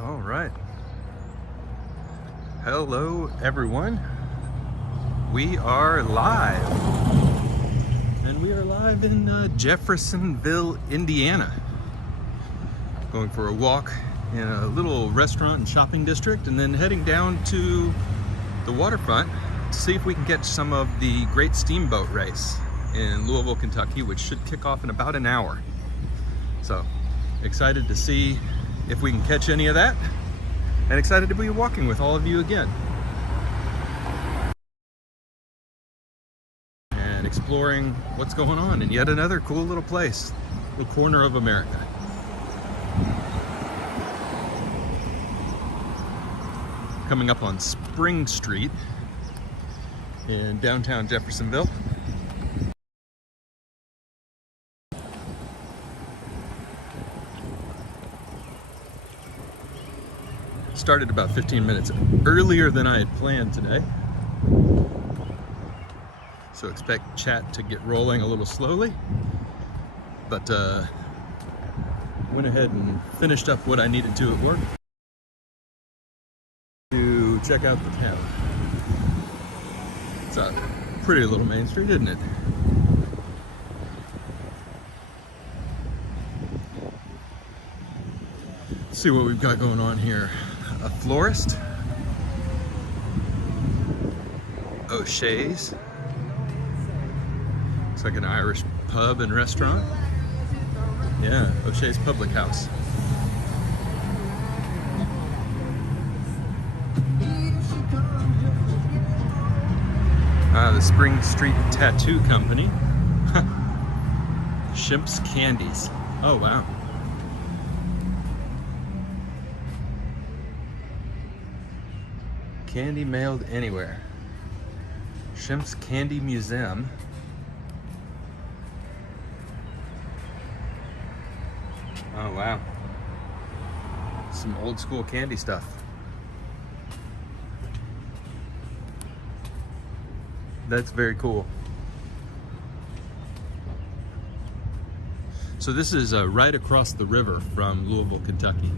All right. Hello, everyone. We are live. And we are live in Jeffersonville, Indiana. Going for a walk in a little restaurant and shopping district, and then heading down to the waterfront to see if we can catch some of the Great Steamboat race in Louisville, Kentucky, which should kick off in about an hour. So, excited to see if we can catch any of that, and excited to be walking with all of you again. And exploring what's going on in yet another cool little place, the corner of America. Coming up on Spring Street in downtown Jeffersonville. Started about 15 minutes earlier than I had planned today. So expect chat to get rolling a little slowly. But went ahead and finished up what I needed to at work to check out the town. It's a pretty little main street, isn't it? Let's see what we've got going on here. A florist, O'Shea's, it's like an Irish pub and restaurant. Yeah, O'Shea's Public House. The Spring Street Tattoo Company. Shimp's Candies. Oh wow. Candy mailed anywhere. Shimp's Candy Museum. Oh wow. Some old school candy stuff. That's very cool. So this is right across the river from Louisville, Kentucky.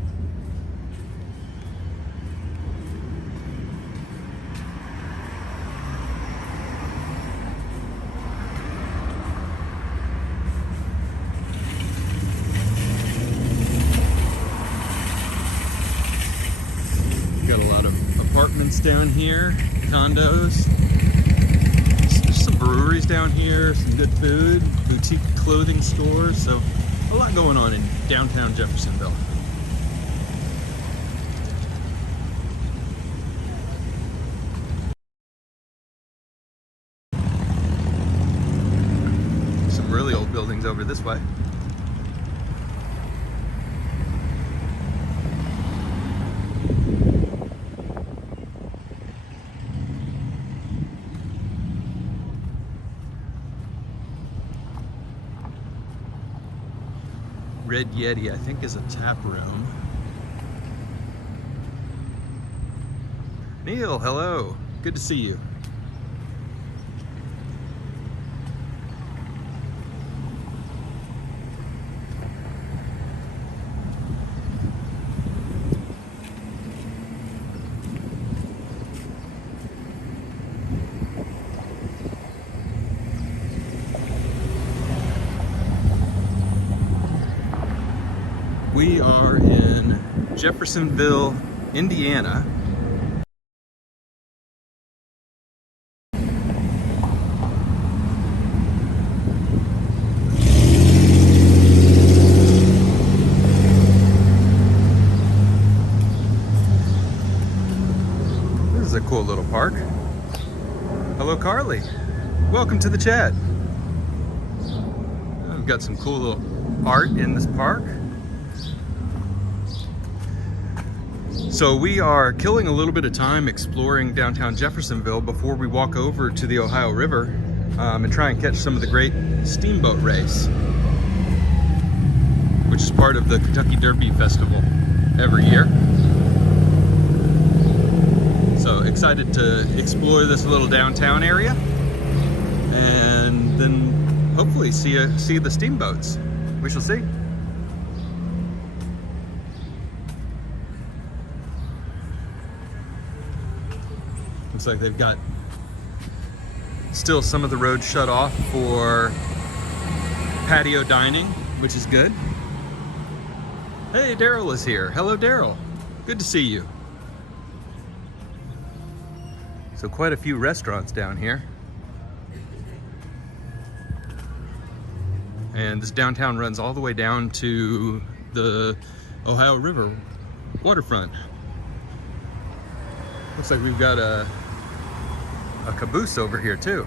Apartments down here, condos. There's some breweries down here, some good food, boutique clothing stores, so a lot going on in downtown Jeffersonville. Some really old buildings over this way. Red Yeti, I think, is a tap room. Neil, hello. Good to see you. We are in Jeffersonville, Indiana. This is a cool little park. Hello, Carly. Welcome to the chat. We've got some cool little art in this park. So we are killing a little bit of time exploring downtown Jeffersonville before we walk over to the Ohio River and try and catch some of the Great Steamboat race, which is part of the Kentucky Derby Festival every year. So excited to explore this little downtown area and then hopefully see the steamboats. We shall see. Looks like they've got still some of the road shut off for patio dining, which is good. Hey, Daryl is here. Hello, Daryl. Good to see you. So quite a few restaurants down here. And this downtown runs all the way down to the Ohio River waterfront. Looks like we've got a caboose over here too.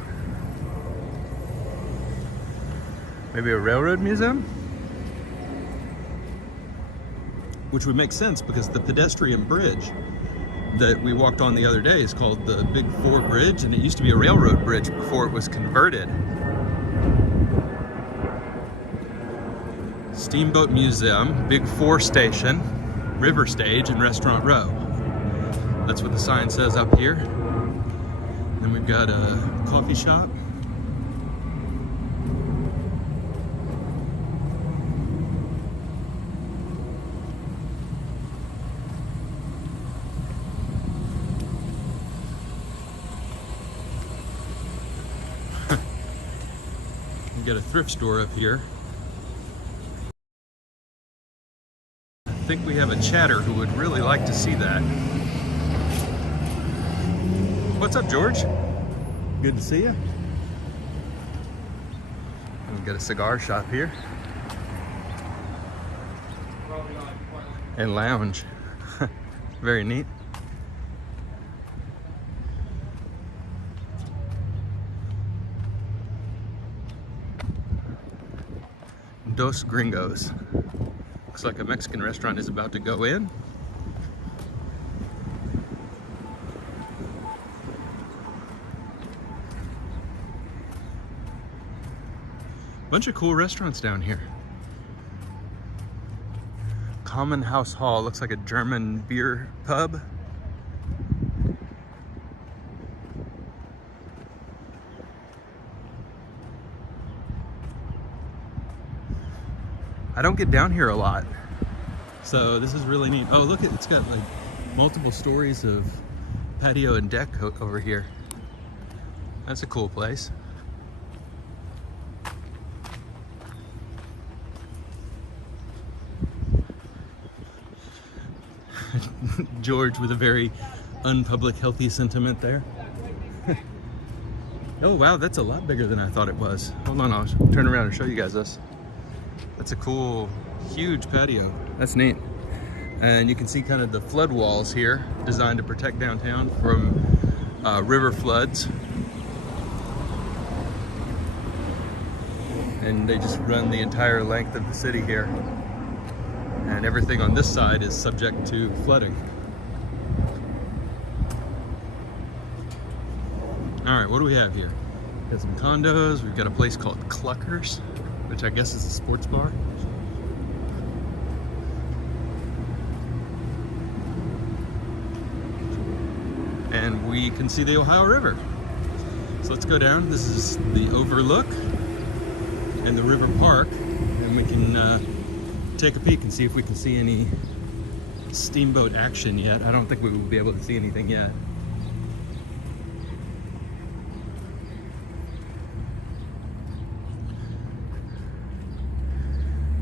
Maybe a railroad museum? Which would make sense because the pedestrian bridge that we walked on the other day is called the Big Four Bridge, and it used to be a railroad bridge before it was converted. Steamboat Museum, Big Four Station, River Stage, and Restaurant Row. That's what the sign says up here. Then we've got a coffee shop. We've got a thrift store up here. I think we have a chatter who would really like to see that. What's up, George? Good to see you. We've got a cigar shop here. And lounge. Very neat. Dos Gringos. Looks like a Mexican restaurant is about to go in. Bunch of cool restaurants down here. Common House Hall, looks like a German beer pub. I don't get down here a lot, so this is really neat. Oh, look, it's got like multiple stories of patio and deck over here. That's a cool place. George with a very unpublic healthy sentiment there. Oh wow, that's a lot bigger than I thought it was. Hold on, I'll turn around and show you guys this. That's a cool, huge patio. That's neat. And you can see kind of the flood walls here, designed to protect downtown from river floods. And they just run the entire length of the city here. And everything on this side is subject to flooding. All right, what do we have here? We've got some condos. We've got a place called Cluckers, which I guess is a sports bar. And we can see the Ohio River. So let's go down. This is the overlook and the river park, and we can take a peek and see if we can see any steamboat action yet. I don't think we will be able to see anything yet.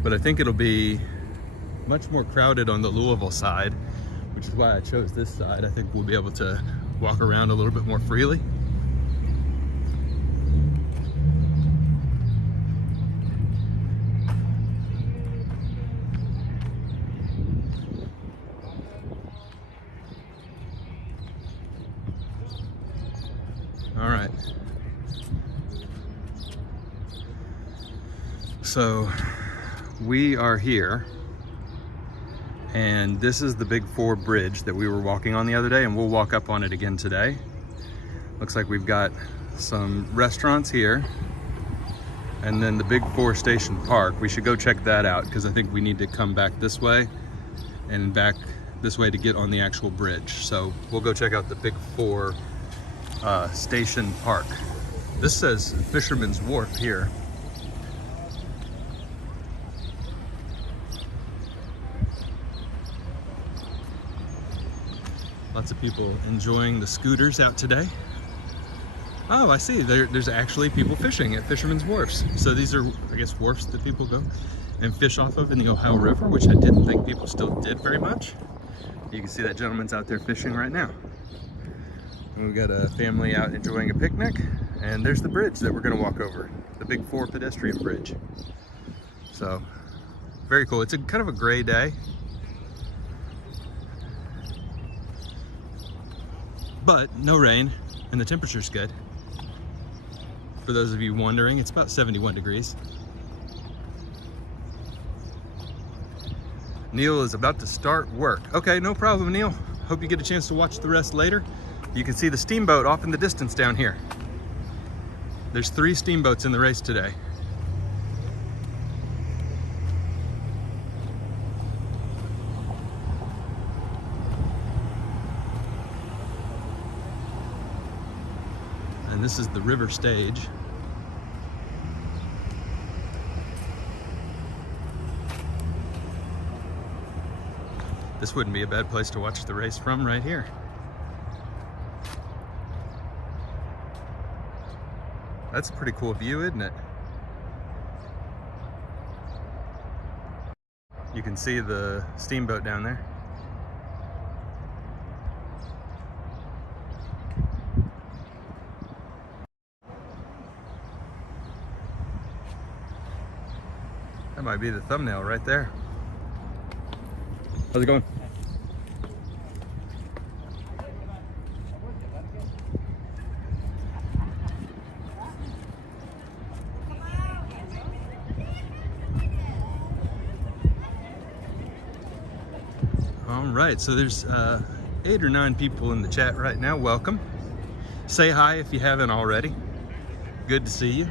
But I think it'll be much more crowded on the Louisville side, which is why I chose this side. I think we'll be able to walk around a little bit more freely. All right. So we are here, and this is the Big Four Bridge that we were walking on the other day, and we'll walk up on it again today. Looks like we've got some restaurants here, and then the Big Four Station Park. We should go check that out because I think we need to come back this way and back this way to get on the actual bridge. So we'll go check out the Big Four Station Park. This says Fisherman's Wharf here. Lots of people enjoying the scooters out today. Oh, I see. There's actually people fishing at Fisherman's Wharfs. So these are, I guess, wharfs that people go and fish off of in the Ohio River, which I didn't think people still did very much. You can see that gentleman's out there fishing right now. And we've got a family out enjoying a picnic. And there's the bridge that we're going to walk over, the big 4 pedestrian bridge. So, very cool. It's a kind of a gray day. But no rain, and the temperature's good. For those of you wondering, it's about 71 degrees. Neil is about to start work. Okay, no problem, Neil. Hope you get a chance to watch the rest later. You can see the Steamboat off in the distance down here. There's 3 Steamboats in the race today. And this is the river stage. This wouldn't be a bad place to watch the race from right here. That's a pretty cool view, isn't it? You can see the steamboat down there. That might be the thumbnail right there. How's it going? All right, so there's 8 or 9 people in the chat right now. Welcome. Say hi if you haven't already. Good to see you.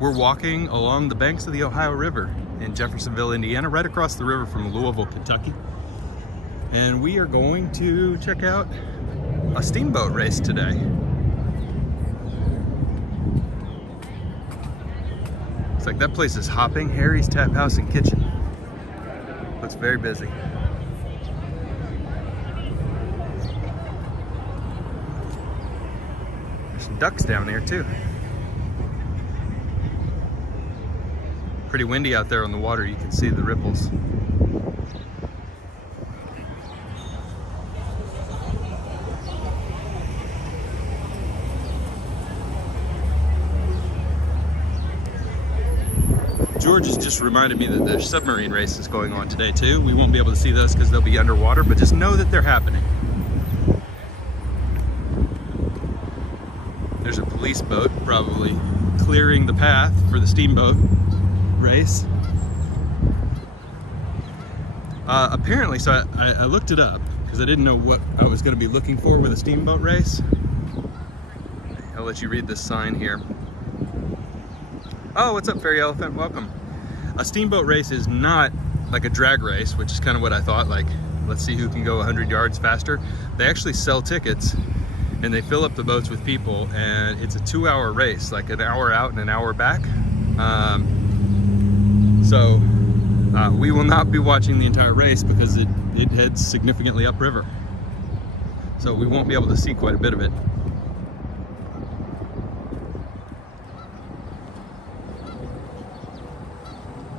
We're walking along the banks of the Ohio River in Jeffersonville, Indiana, right across the river from Louisville, Kentucky. And we are going to check out a steamboat race today. It's like that place is hopping. Harry's Tap House and Kitchen. Looks very busy. There's some ducks down there too. Pretty windy out there on the water. You can see the ripples. George has just reminded me that there's submarine races going on today too. We won't be able to see those because they'll be underwater, but just know that they're happening. There's a police boat probably clearing the path for the steamboat race. Apparently, so I looked it up because I didn't know what I was going to be looking for with a steamboat race. I'll let you read this sign here. Oh, what's up, Fairy Elephant? Welcome. A steamboat race is not like a drag race, which is kind of what I thought, like, let's see who can go 100 yards faster. They actually sell tickets and they fill up the boats with people, and it's a 2-hour race, like an hour out and an hour back. So we will not be watching the entire race because it heads significantly upriver. So we won't be able to see quite a bit of it.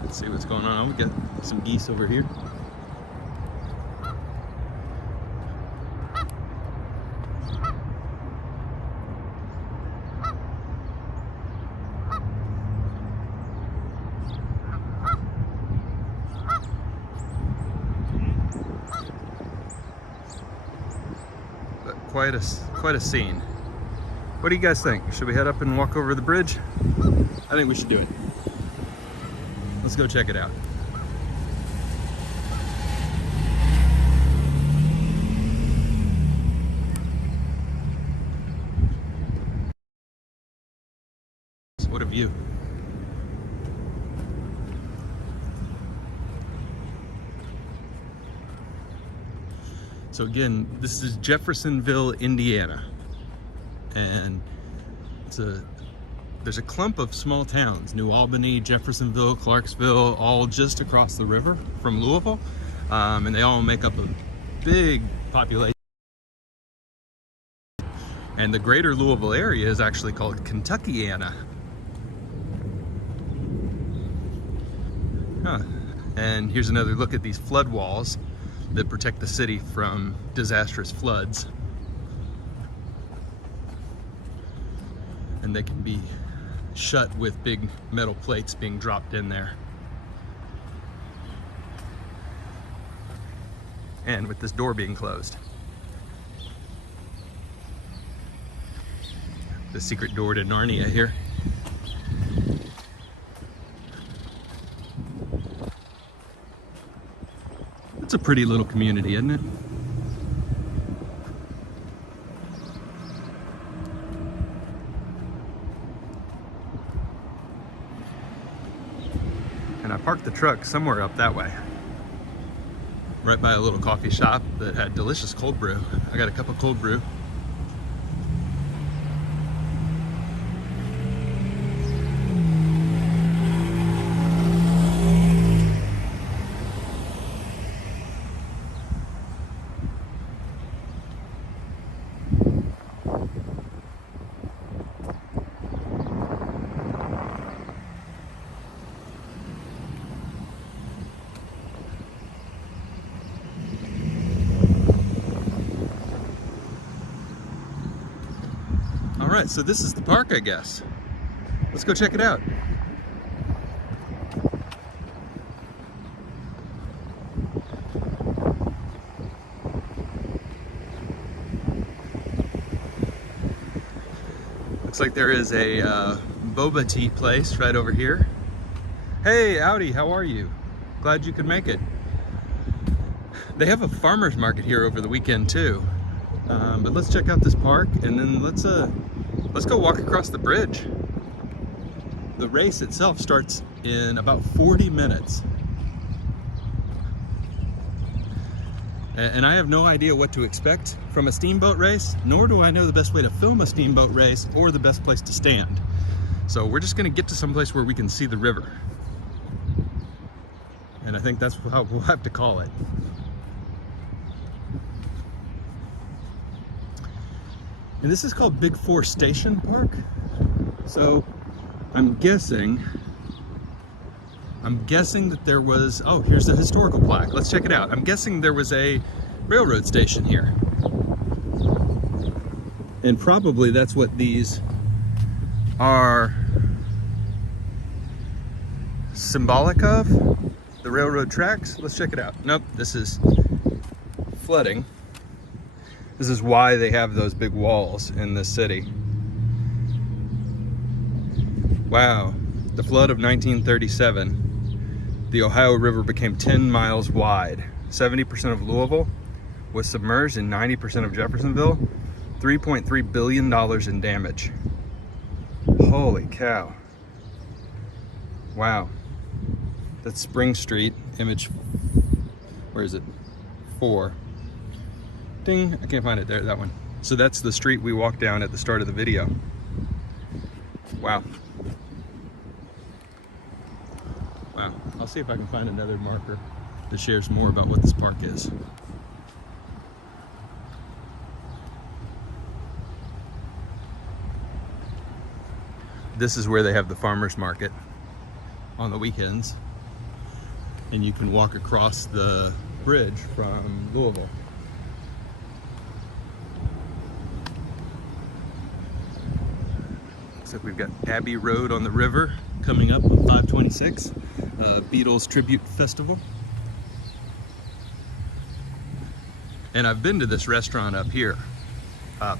Let's see what's going on. We got some geese over here. Quite a scene. What do you guys think? Should we head up and walk over the bridge? I think we should do it. Let's go check it out. What a view. So again, this is Jeffersonville, Indiana, and there's a clump of small towns, New Albany, Jeffersonville, Clarksville, all just across the river from Louisville, and they all make up a big population. And the greater Louisville area is actually called Kentuckiana. Huh. And here's another look at these flood walls that protect the city from disastrous floods. And they can be shut with big metal plates being dropped in there. And with this door being closed. The secret door to Narnia here. It's a pretty little community, isn't it? And I parked the truck somewhere up that way, right by a little coffee shop that had delicious cold brew. I got a cup of cold brew. All right, so this is the park, I guess. Let's go check it out. Looks like there is a boba tea place right over here. Hey, Audi, how are you? Glad you could make it. They have a farmer's market here over the weekend too. But let's check out this park and then let's go walk across the bridge. The race itself starts in about 40 minutes. And I have no idea what to expect from a steamboat race, nor do I know the best way to film a steamboat race or the best place to stand. So we're just gonna get to some place where we can see the river. And I think that's how we'll have to call it. And this is called Big Four Station Park. So I'm guessing that there was, oh, here's a historical plaque. Let's check it out. I'm guessing there was a railroad station here. And probably that's what these are symbolic of, the railroad tracks. Let's check it out. Nope, this is flooding. This is why they have those big walls in this city. Wow, the flood of 1937, the Ohio River became 10 miles wide. 70% of Louisville was submerged and 90% of Jeffersonville. $3.3 billion in damage. Holy cow. Wow. That's Spring Street, image, where is it? 4. Ding, I can't find it there, that one. So that's the street we walked down at the start of the video. Wow. Wow, I'll see if I can find another marker that shares more about what this park is. This is where they have the farmers market on the weekends. And you can walk across the bridge from Louisville. Looks like we've got Abbey Road on the river coming up on 526, Beatles Tribute Festival. And I've been to this restaurant up here,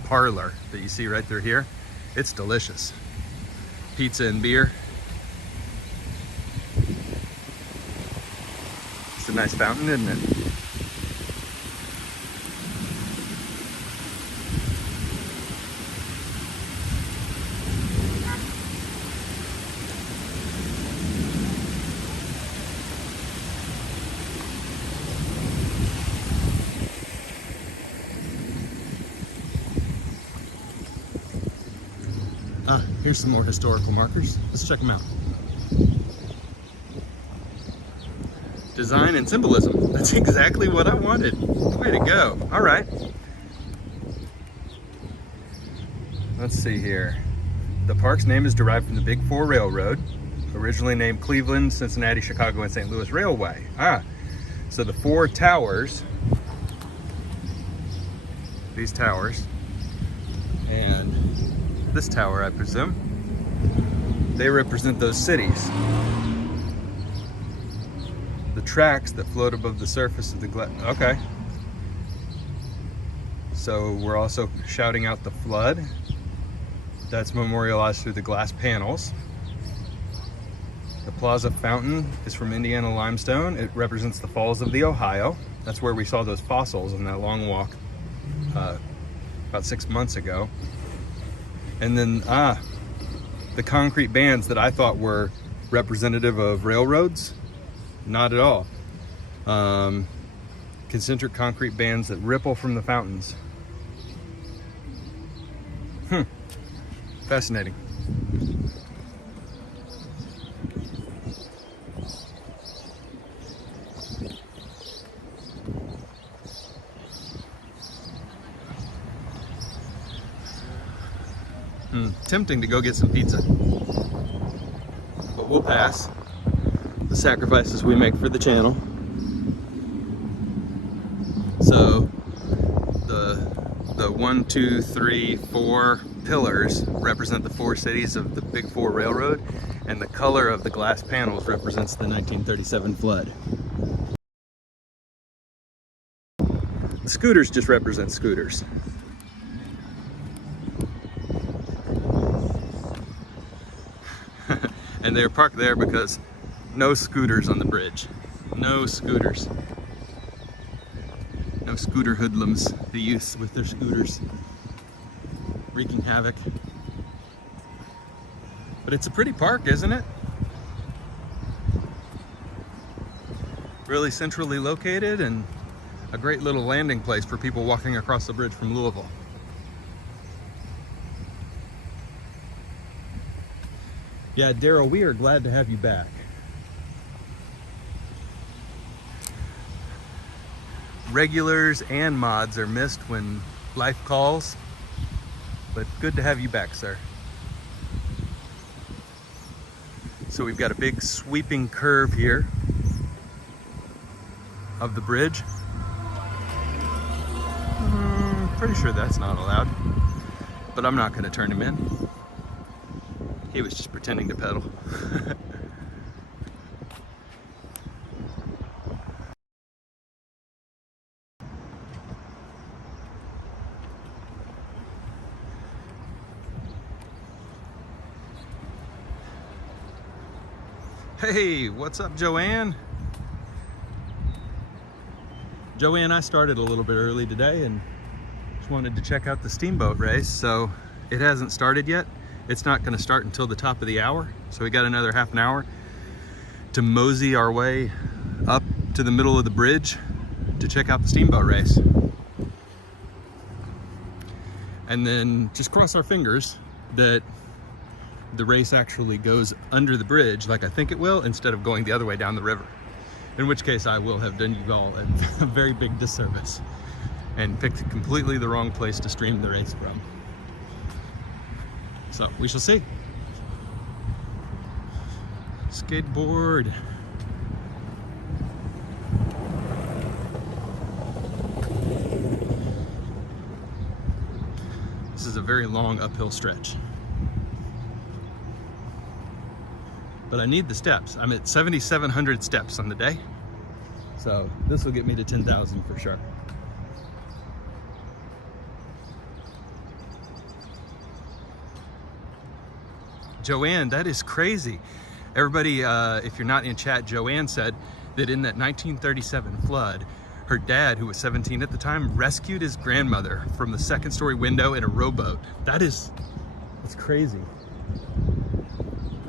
Parlor, that you see right through here. It's delicious. Pizza and beer. It's a nice fountain, isn't it? Here's some more historical markers. Let's check them out. Design and symbolism. That's exactly what I wanted. Way to go. All right. Let's see here. The park's name is derived from the Big Four Railroad, originally named Cleveland, Cincinnati, Chicago, and St. Louis Railway. So the four towers, these towers, and this tower, I presume, they represent those cities. The tracks that float above the surface of the glass. Okay. So we're also shouting out the flood. That's memorialized through the glass panels. The Plaza Fountain is from Indiana limestone. It represents the Falls of the Ohio. That's where we saw those fossils in that long walk about 6 months ago. And then, the concrete bands that I thought were representative of railroads, not at all. Concentric concrete bands that ripple from the fountains. Fascinating. Tempting to go get some pizza, but we'll pass. The sacrifices we make for the channel. So the 1, 2, 3, 4 pillars represent the four cities of the Big Four Railroad, and the color of the glass panels represents the 1937 flood. The scooters just represent scooters. And they're parked there because no scooters on the bridge. No scooters. No scooter hoodlums, the youth with their scooters, wreaking havoc. But it's a pretty park, isn't it? Really centrally located and a great little landing place for people walking across the bridge from Louisville. Yeah, Daryl, we are glad to have you back. Regulars and mods are missed when life calls, but good to have you back, sir. So we've got a big sweeping curve here of the bridge. Pretty sure that's not allowed, but I'm not going to turn him in. He was just pretending to pedal. Hey, what's up, Joanne? Joanne, I started a little bit early today and just wanted to check out the Steamboat race. So it hasn't started yet. It's not going to start until the top of the hour. So we got another half an hour to mosey our way up to the middle of the bridge to check out the Steamboat race. And then just cross our fingers that the race actually goes under the bridge like I think it will, instead of going the other way down the river. In which case I will have done you all a very big disservice and picked completely the wrong place to stream the race from. So we shall see. Skateboard. This is a very long uphill stretch. But I need the steps. I'm at 7,700 steps on the day. So this will get me to 10,000 for sure. Joanne, that is crazy. Everybody, if you're not in chat, Joanne said that in that 1937 flood, her dad, who was 17 at the time, rescued his grandmother from the second-story window in a rowboat. That's crazy.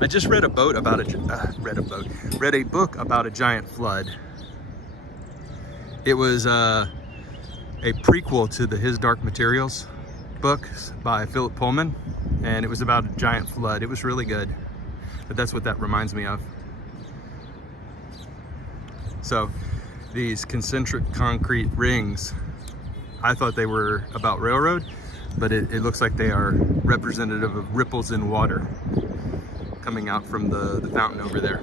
I just read a book about a giant flood. It was a prequel to the His Dark Materials book by Philip Pullman, and it was about a giant flood. It was really good, but that's what that reminds me of. So these concentric concrete rings, I thought they were about railroad, but it looks like they are representative of ripples in water coming out from the fountain over there.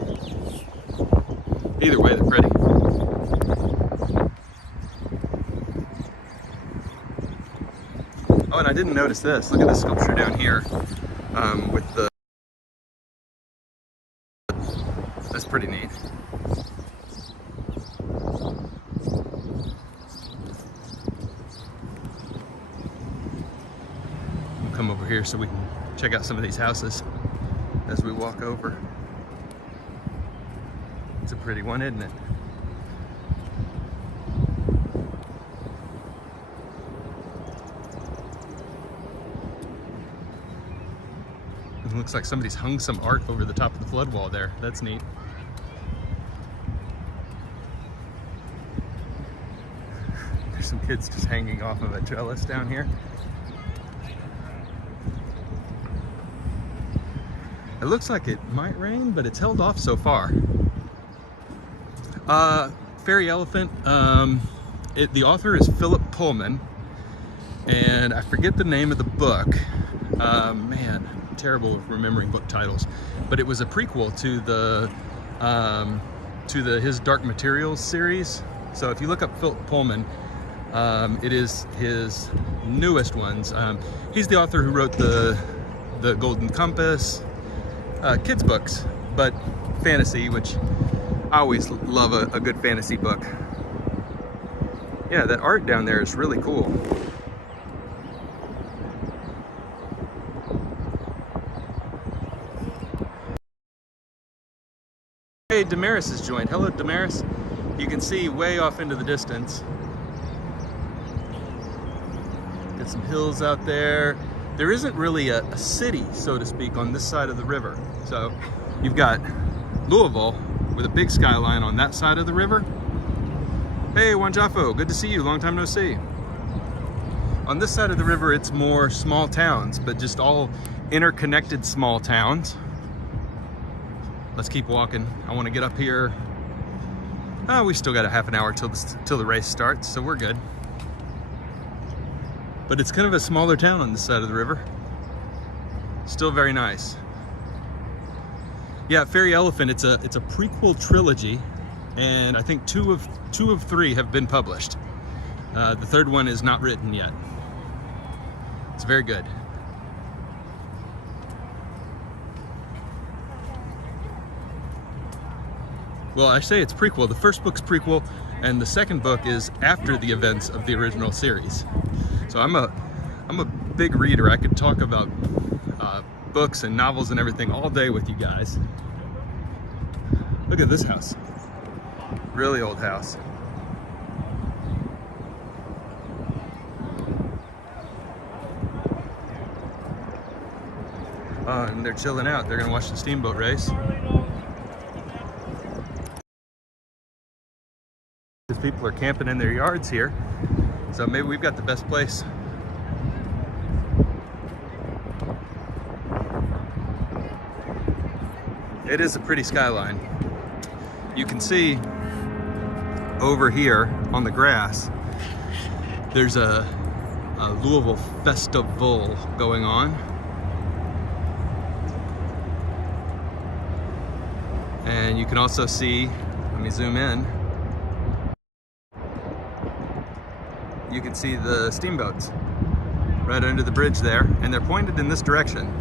Either way, they're pretty. Oh, and I didn't notice this. Look at this sculpture down here with the... That's pretty neat. We'll come over here so we can check out some of these houses as we walk over. It's a pretty one, isn't it? It looks like somebody's hung some art over the top of the flood wall there. That's neat. There's some kids just hanging off of a trellis down here. It looks like it might rain, but it's held off so far. Fairy Elephant, the author is Philip Pullman, and I forget the name of the book. Man, I'm terrible with remembering book titles, but it was a prequel to his Dark Materials series. So if you look up Philip Pullman, it is his newest ones. He's the author who wrote the Golden Compass, kids books, but fantasy, which I always love a good fantasy book. Yeah, that art down there is really cool. Hey, Damaris has joined. Hello, Damaris. You can see way off into the distance. Got some hills out there. There isn't really a city, so to speak, on this side of the river. So you've got Louisville with a big skyline on that side of the river. Hey, Wanjafo, good to see you. Long time no see. On this side of the river, it's more small towns, but just all interconnected small towns. Let's keep walking. I want to get up here. We still got a half an hour till the race starts, so we're good. But it's kind of a smaller town on this side of the river. Still very nice. Yeah, Fairy Elephant, it's a prequel trilogy, and I think two of three have been published. The third one is not written yet. It's very good. Well, I say it's prequel. The first book's prequel, and the second book is after the events of the original series. So I'm a big reader. I could talk about books and novels and everything all day with you guys. Look at this house. Really old house. And they're chilling out. They're gonna watch the Steamboat race. Because people are camping in their yards here. So maybe we've got the best place. It is a pretty skyline. You can see over here on the grass, there's a Louisville festival going on. And you can also see, let me zoom in, you can see the steamboats right under the bridge there, and they're pointed in this direction.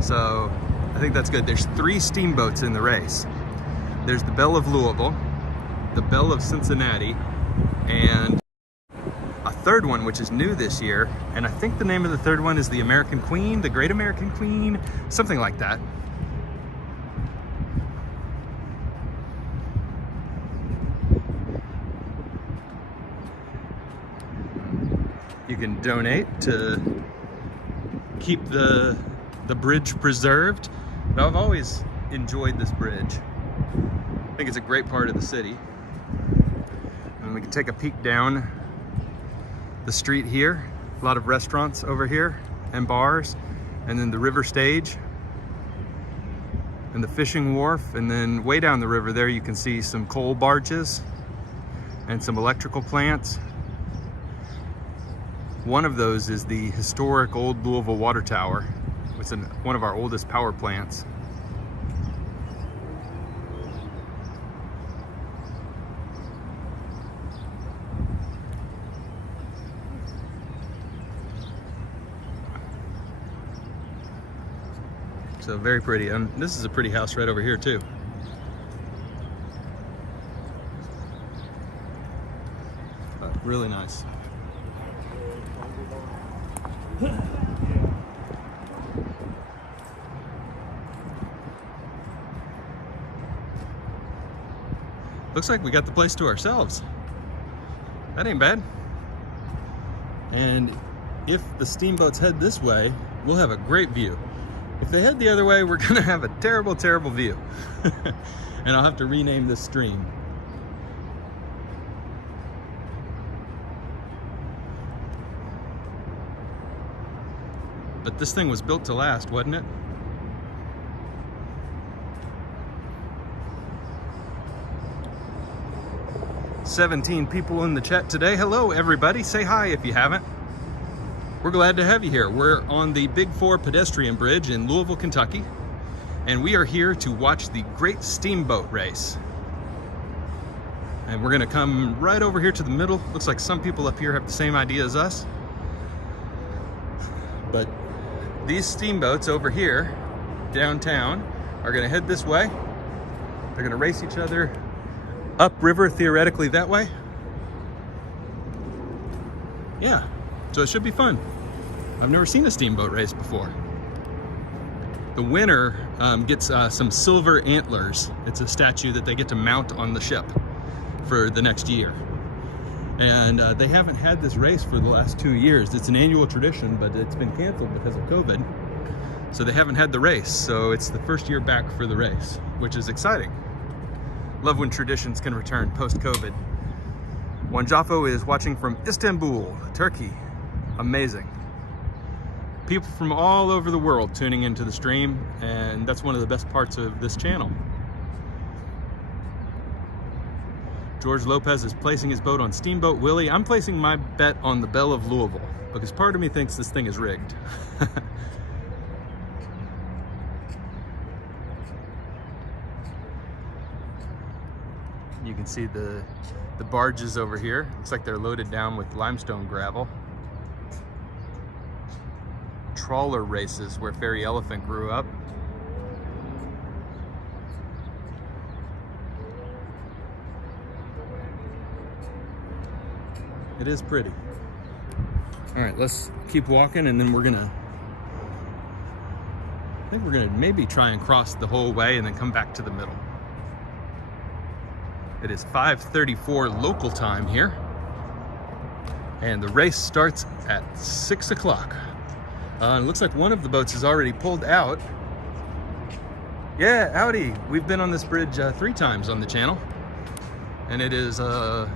So I think that's good. There's 3 steamboats in the race. There's the Belle of Louisville, the Belle of Cincinnati, and a third one, which is new this year. And I think the name of the third one is the American Queen, the Great American Queen, something like that. You can donate to keep the bridge preserved. Now, I've always enjoyed this bridge. I think it's a great part of the city. And we can take a peek down the street here. A lot of restaurants over here and bars, and then the river stage and the fishing wharf, and then way down the river there you can see some coal barges and some electrical plants. One of those is the historic old Louisville water tower. It's one of our oldest power plants. So very pretty, and this is a pretty house right over here too. Really nice. Looks like we got the place to ourselves. That ain't bad. And if the steamboats head this way, we'll have a great view. If they head the other way, we're gonna have a terrible, terrible view. And I'll have to rename this stream. But this thing was built to last, wasn't it? "17 people in the chat today. Hello, everybody. Say hi if you haven't. We're glad to have you here. We're on the Big 4 pedestrian bridge in Louisville, Kentucky, and we are here to watch the Great Steamboat Race. And we're gonna come right over here to the middle. Looks like some people up here have the same idea as us. But these steamboats over here, downtown, are gonna head this way. They're gonna race each other upriver, theoretically that way. Yeah, so it should be fun. I've never seen a steamboat race before. The winner gets some silver antlers. It's a statue that they get to mount on the ship for the next year. And they haven't had this race for the last 2 years. It's an annual tradition, but it's been canceled because of COVID. So they haven't had the race. So it's the first year back for the race, which is exciting. Love when traditions can return post-COVID. Wanjafo is watching from Istanbul, Turkey. Amazing. People from all over the world tuning into the stream, and that's one of the best parts of this channel. George Lopez is placing his boat on Steamboat Willie. I'm placing my bet on the Belle of Louisville because part of me thinks this thing is rigged. You can see the barges over here. Looks like they're loaded down with limestone gravel. Trawler races where Fairy Elephant grew up. It is pretty. All right, let's keep walking, and then I think we're gonna maybe try and cross the whole way and then come back to the middle. It is 5:34 local time here, and the race starts at 6 o'clock. It looks like one of the boats is already pulled out. Yeah, howdy. We've been on this bridge 3 times on the channel, and it is a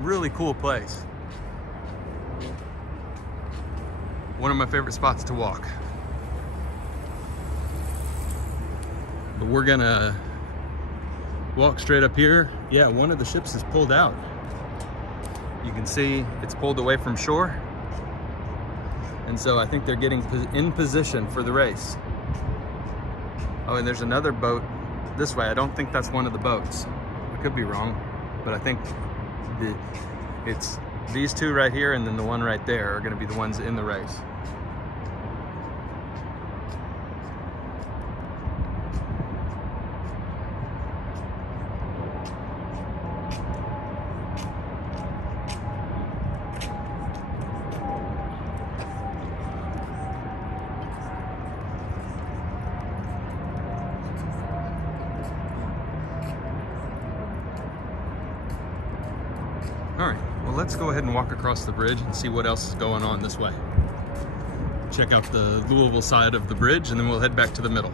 really cool place. One of my favorite spots to walk. But we're gonna walk straight up here. Yeah, one of the ships is pulled out. You can see it's pulled away from shore. And so I think they're getting in position for the race. Oh, and there's another boat this way. I don't think that's one of the boats. I could be wrong, but I think it's these two right here and then the one right there are gonna be the ones in the race. All right, well, let's go ahead and walk across the bridge and see what else is going on this way. Check out the Louisville side of the bridge, and then we'll head back to the middle.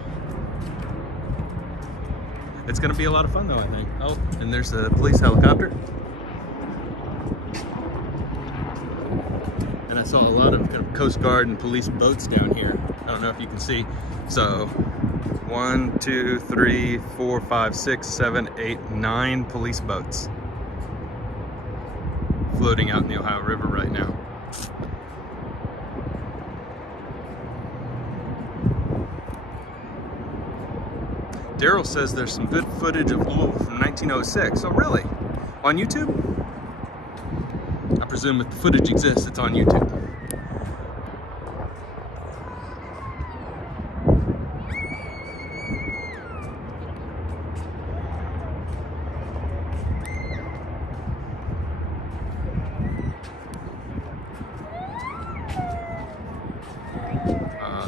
It's gonna be a lot of fun though, I think. Oh, and there's a police helicopter. And I saw a lot of kind of Coast Guard and police boats down here. I don't know if you can see. So 1, 2, 3, 4, 5, 6, 7, 8, 9 police boats. floating out in the Ohio River right now. Daryl says there's some good footage of Louisville from 1906. Oh, really? On YouTube? I presume if the footage exists, it's on YouTube.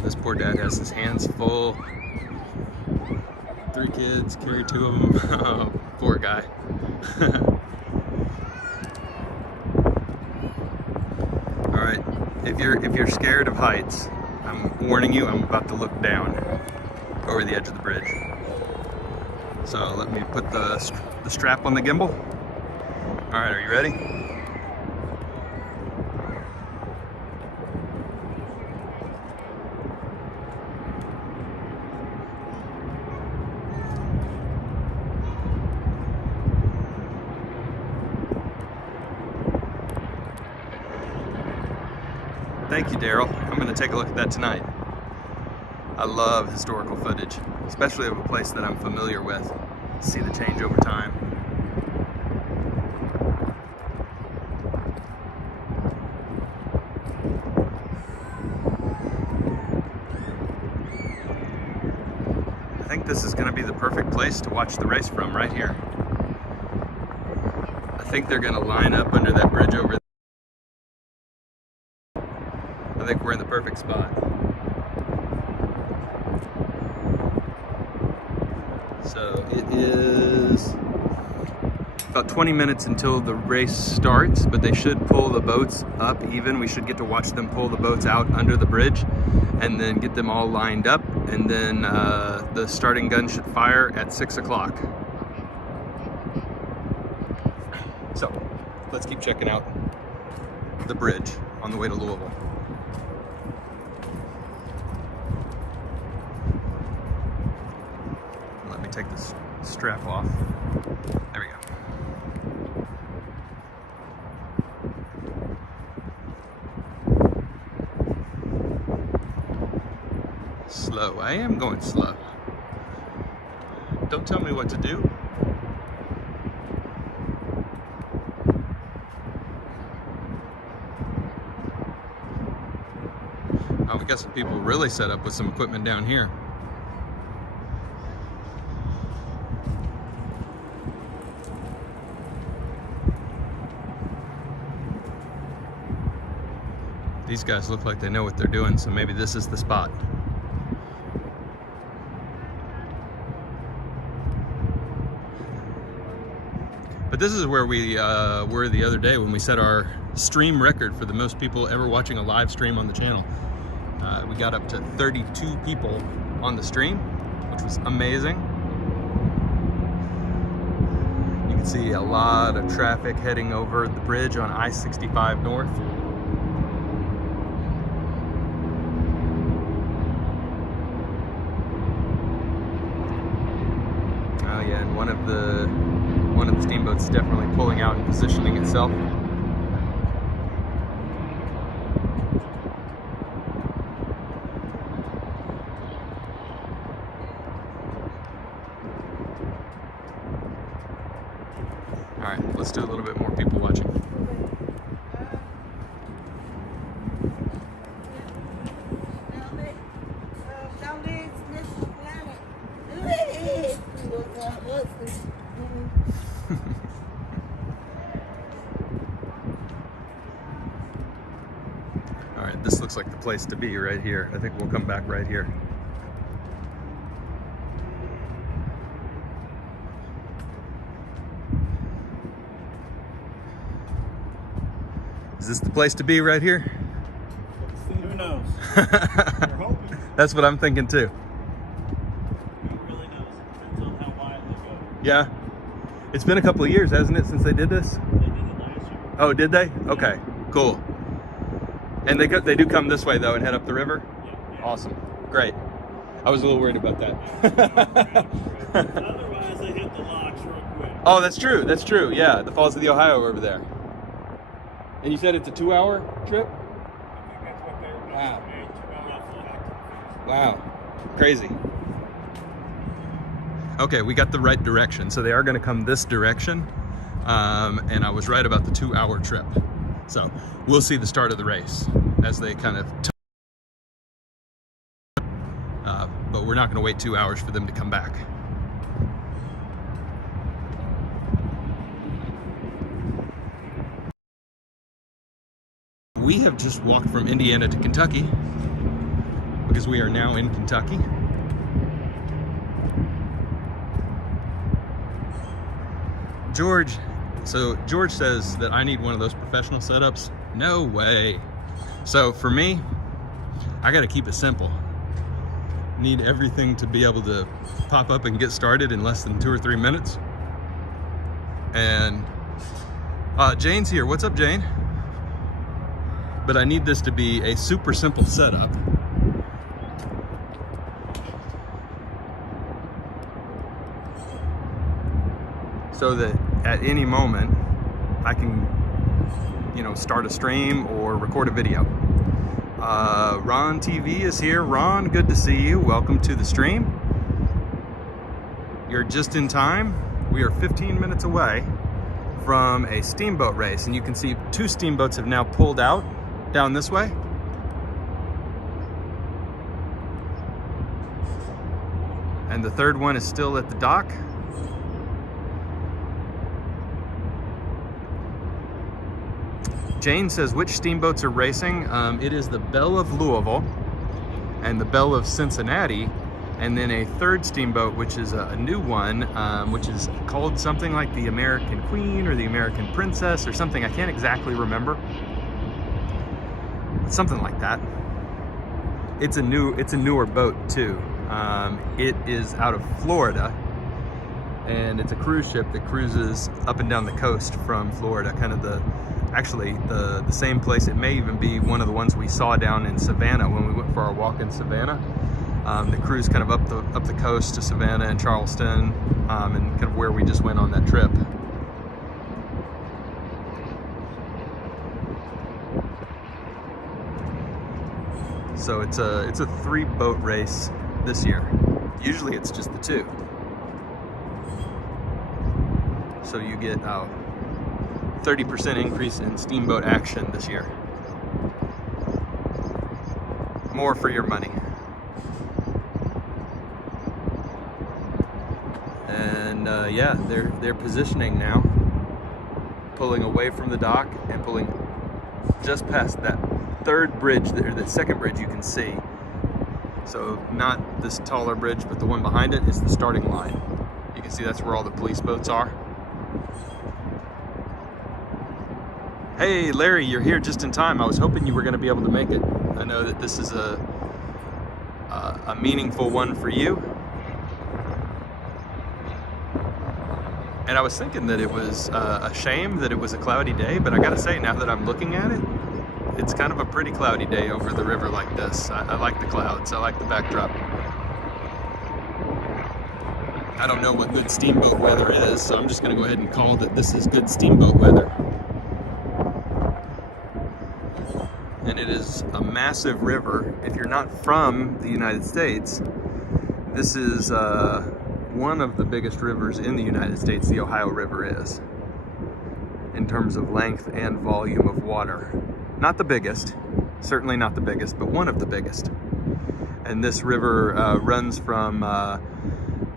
This poor dad has his hands full. 3 kids, carry 2 of them. Oh, poor guy. All right, if you're scared of heights, I'm warning you. I'm about to look down over the edge of the bridge. So let me put the strap on the gimbal. All right, are you ready? Thank you, Daryl. I'm going to take a look at that tonight. I love historical footage, especially of a place that I'm familiar with. See the change over time. I think this is going to be the perfect place to watch the race from, right here. I think they're going to line up under that bridge over there. I think we're in the perfect spot. So it is about 20 minutes until the race starts, but they should pull the boats up even. We should get to watch them pull the boats out under the bridge and then get them all lined up. And then the starting gun should fire at 6 o'clock. So let's keep checking out the bridge on the way to Louisville. Take this strap off. There we go. Slow. I am going slow. Don't tell me what to do. Oh, we got some people really set up with some equipment down here. These guys look like they know what they're doing, so maybe this is the spot. But this is where we were the other day when we set our stream record for the most people ever watching a live stream on the channel. We got up to 32 people on the stream, which was amazing. You can see a lot of traffic heading over the bridge on I-65 North. Yeah, and one of the steamboats definitely pulling out and positioning itself. All right, let's do a little bit more people watching. All right, this looks like the place to be right here. I think we'll come back right here. Is this the place to be right here? Who knows? We're hoping. That's what I'm thinking too. Who really knows? It depends on how wide they go. Yeah. It's been a couple of years, hasn't it, since they did this? They did it last year. Oh, did they? Okay, cool. And they do come this way though and head up the river? Yeah. Awesome. Great. I was a little worried about that. Otherwise, they hit the locks real quick. Oh, that's true. That's true. Yeah, the Falls of the Ohio over there. And you said it's a 2-hour trip? I think that's what they were Wow. estimating, 2 hours back to the finish. Wow, crazy. Okay, we got the right direction. So they are gonna come this direction. And I was right about the 2-hour trip. So we'll see the start of the race as they kind of, but we're not gonna wait 2 hours for them to come back. We have just walked from Indiana to Kentucky because we are now in Kentucky. George says that I need one of those professional setups. No way. So for me, I gotta keep it simple. Need everything to be able to pop up and get started in less than 2 or 3 minutes. And Jane's here. What's up, Jane? But I need this to be a super simple setup. So that at any moment I can, start a stream or record a video. Ron TV is here. Ron, good to see you. Welcome to the stream. You're just in time. We are 15 minutes away from a steamboat race, and you can see 2 steamboats have now pulled out down this way. And the 3rd one is still at the dock. Jane says, which steamboats are racing? It is the Belle of Louisville and the Belle of Cincinnati, and then a 3rd steamboat, which is a new one, which is called something like the American Queen or the American Princess or something. I can't exactly remember. Something like that. It's a newer boat too. It is out of Florida, and it's a cruise ship that cruises up and down the coast from Florida, kind of the same place. It may even be one of the ones we saw down in Savannah when we went for our walk in Savannah. The cruise kind of up the coast to Savannah and Charleston, and kind of where we just went on that trip. So it's a 3-boat race this year. Usually it's just the 2. So you get 30% increase in steamboat action this year. More for your money. And yeah, they're positioning now, pulling away from the dock and pulling just past that 3rd bridge, or the 2nd bridge you can see. So not this taller bridge, but the one behind it is the starting line. You can see that's where all the police boats are. Hey Larry, you're here just in time. I was hoping you were going to be able to make it. I know that this is a meaningful one for you. And I was thinking that it was a shame that it was a cloudy day, but I gotta say, now that I'm looking at it, it's kind of a pretty cloudy day over the river like this. I like the clouds, I like the backdrop. I don't know what good steamboat weather is, so I'm just gonna go ahead and call that this is good steamboat weather. And it is a massive river. If you're not from the United States, this is one of the biggest rivers in the United States, the Ohio River is, in terms of length and volume of water. Not the biggest, certainly not the biggest, but one of the biggest. And this river runs from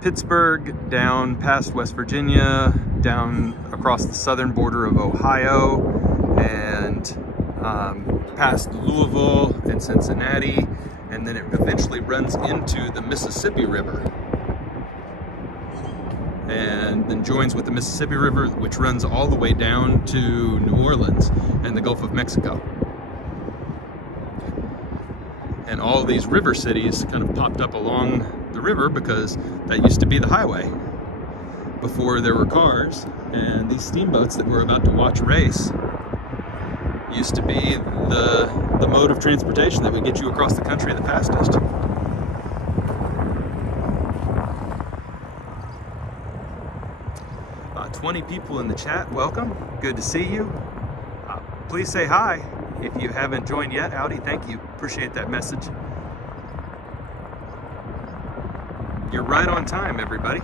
Pittsburgh down past West Virginia, down across the southern border of Ohio, and past Louisville and Cincinnati, and then it eventually runs into the Mississippi River, and then joins with the Mississippi River, which runs all the way down to New Orleans and the Gulf of Mexico. And all these river cities kind of popped up along the river because that used to be the highway before there were cars, and these steamboats that we're about to watch race used to be the mode of transportation that would get you across the country the fastest. 20 people in the chat, welcome. Good to see you. please say hi if you haven't joined yet. Howdy, thank you. Appreciate that message. You're right on time, everybody.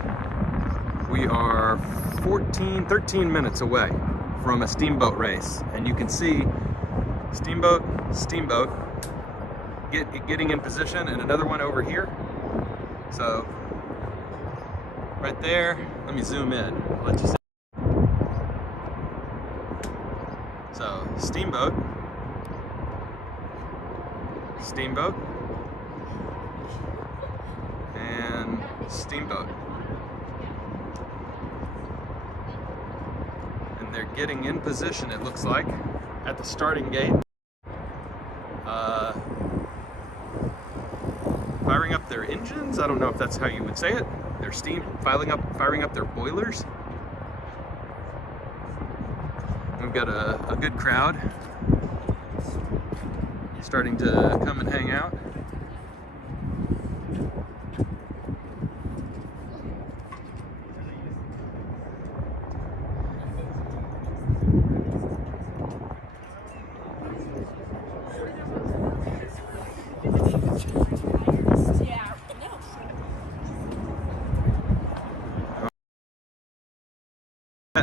We are 13 minutes away from a steamboat race, and you can see Steamboat, getting in position, and another one over here. So right there, let me zoom in, I'll let you see. So Steamboat, and Steamboat. And they're getting in position, it looks like, at the starting gate. Firing up their engines. I don't know if that's how you would say it. Their steam, firing up their boilers. We've got a good crowd starting to come and hang out.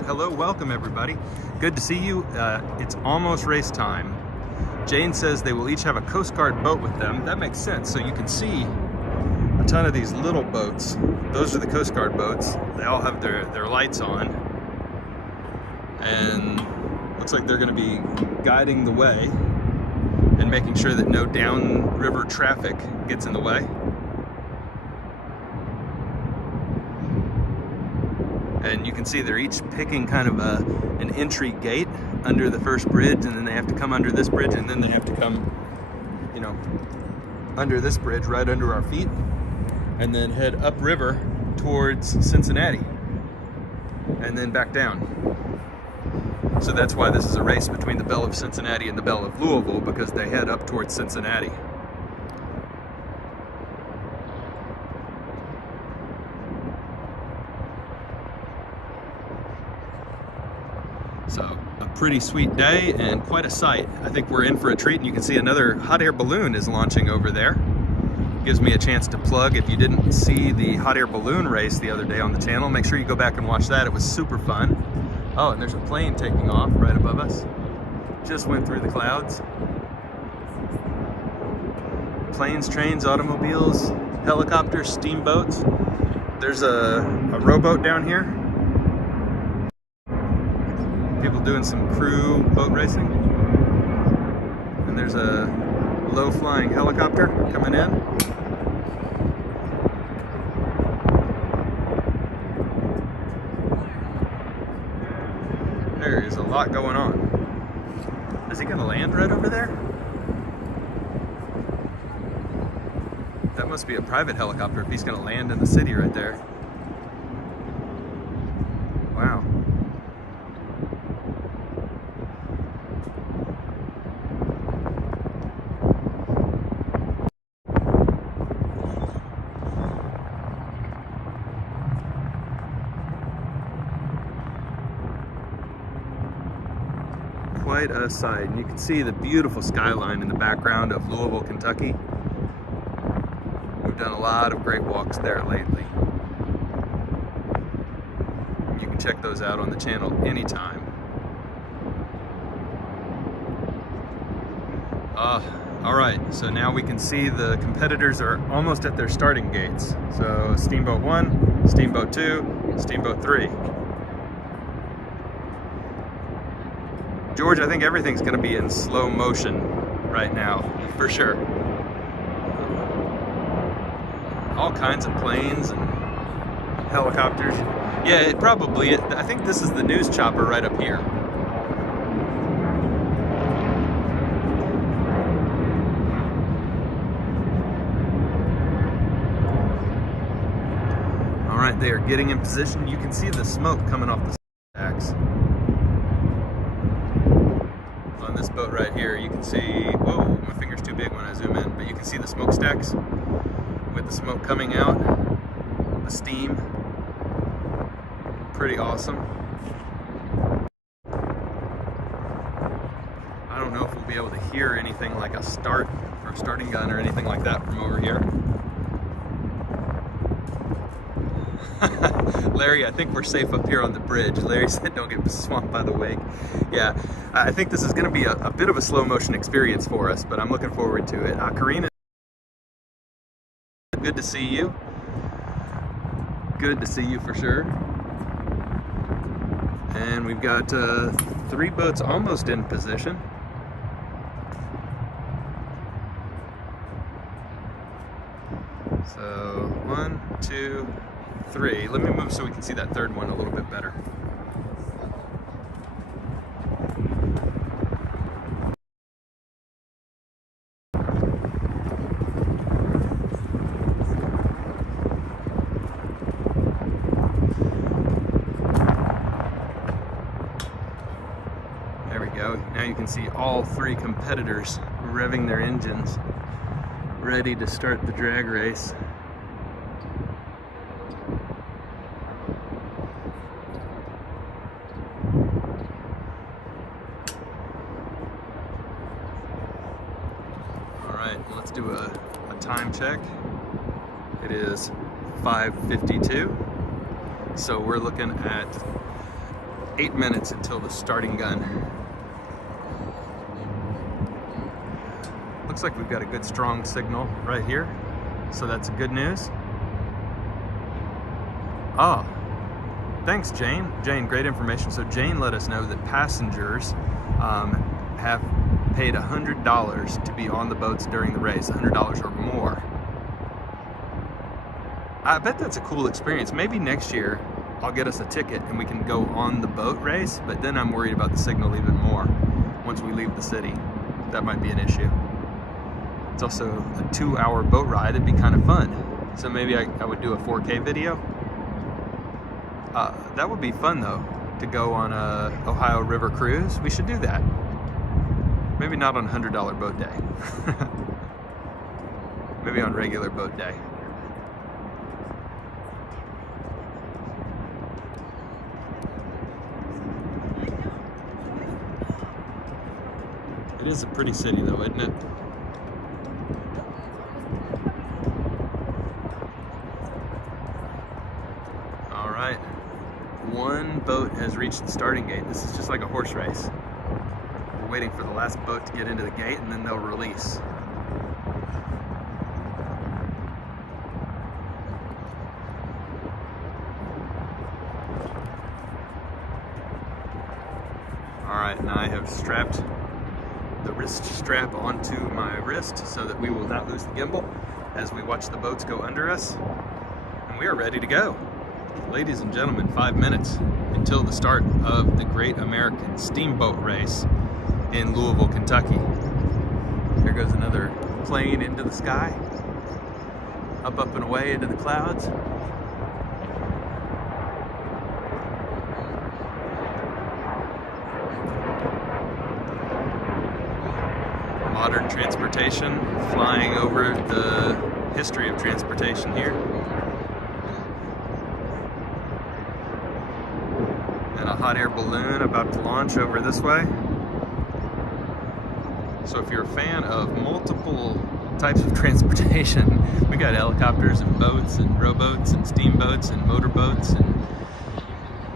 Hello, welcome everybody. Good to see you. It's almost race time. Jane says they will each have a Coast Guard boat with them. That makes sense. So you can see a ton of these little boats. Those are the Coast Guard boats. They all have their lights on. And looks like they're going to be guiding the way and making sure that no downriver traffic gets in the way. And you can see they're each picking kind of an entry gate under the first bridge, and then they have to come under this bridge, and then they have to come, you know, under this bridge right under our feet, and then head upriver towards Cincinnati, and then back down. So that's why this is a race between the Belle of Cincinnati and the Belle of Louisville, because they head up towards Cincinnati. So a pretty sweet day and quite a sight. I think we're in for a treat, and you can see another hot air balloon is launching over there. Gives me a chance to plug. If you didn't see the hot air balloon race the other day on the channel, make sure you go back and watch that. It was super fun. Oh, and there's a plane taking off right above us. Just went through the clouds. Planes, trains, automobiles, helicopters, steamboats. There's a rowboat down here. People doing some crew boat racing. And there's a low-flying helicopter coming in. There is a lot going on. Is he gonna land right over there? That must be a private helicopter if he's gonna land in the city right there. Wow. Quite a sight. And you can see the beautiful skyline in the background of Louisville, Kentucky. We've done a lot of great walks there lately. You can check those out on the channel anytime. All right, so now we can see the competitors are almost at their starting gates. So Steamboat 1, Steamboat 2, Steamboat 3. George, I think everything's going to be in slow motion right now, for sure. All kinds of planes and helicopters. Yeah, it probably, I think this is the news chopper right up here. All right, they are getting in position. You can see the smoke coming off the stacks. On this boat right here, you can see, whoa, my finger's too big when I zoom in, but you can see the smokestacks with the smoke coming out, the steam. Pretty awesome. don't know if we'll be able to hear anything like a start or starting gun or anything like that from over here. Larry, I think we're safe up here on the bridge. Larry said don't get swamped by the wake. Yeah, I think this is going to be a bit of a slow motion experience for us, but I'm looking forward to it. Karina, good to see you. Good to see you for sure. And we've got 3 boats almost in position. So 1, 2, 3. Let me move so we can see that third one a little bit better. There we go. Now you can see all 3 competitors revving their engines, ready to start the drag race. Let's do a time check. It is 5:52, so we're looking at 8 minutes until the starting gun. Looks like we've got a good strong signal right here, so that's good news. Oh, thanks Jane. Jane, great information. So Jane let us know that passengers have paid $100 to be on the boats during the race, $100 or more. I bet that's a cool experience. Maybe next year I'll get us a ticket and we can go on the boat race, but then I'm worried about the signal even more once we leave the city. That might be an issue. It's also a 2-hour boat ride. It'd be kind of fun. So maybe I would do a 4K video. That would be fun though, to go on a Ohio River cruise. We should do that. Maybe not on $100 boat day. Maybe on regular boat day. It is a pretty city though, isn't it? All right. 1 boat has reached the starting gate. This is just like a horse race. We're waiting for the last boat to get into the gate and then they'll release. Alright, and I have strapped the wrist strap onto my wrist so that we will not lose the gimbal as we watch the boats go under us. And we are ready to go. Ladies and gentlemen, 5 minutes until the start of the Great American Steamboat Race in Louisville, Kentucky. There goes another plane into the sky, up and away into the clouds. Modern transportation, flying over the history of transportation here. And a hot air balloon about to launch over this way. So if you're a fan of multiple types of transportation, we got helicopters and boats and rowboats and steamboats and motorboats and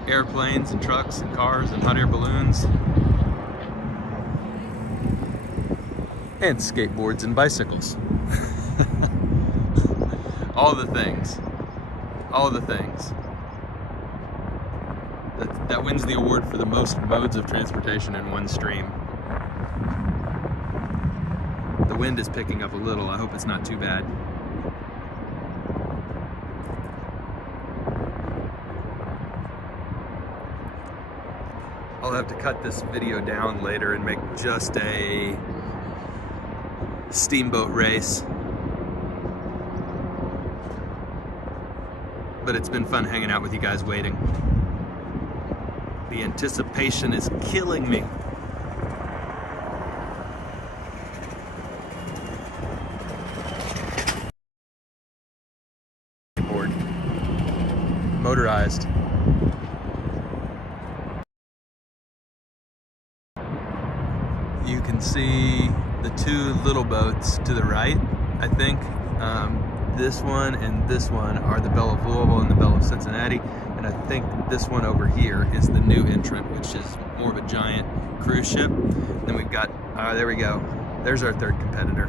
airplanes and trucks and cars and hot air balloons and skateboards and bicycles. All the things. All the things. That wins the award for the most modes of transportation in one stream. The wind is picking up a little. I hope it's not too bad. I'll have to cut this video down later and make just a steamboat race. But it's been fun hanging out with you guys waiting. The anticipation is killing me. Motorized. You can see the two little boats to the right, I think. This one and this one are the Belle of Louisville and the Belle of Cincinnati, and I think this one over here is the new entrant, which is more of a giant cruise ship. Then we've got, there we go. There's our third competitor.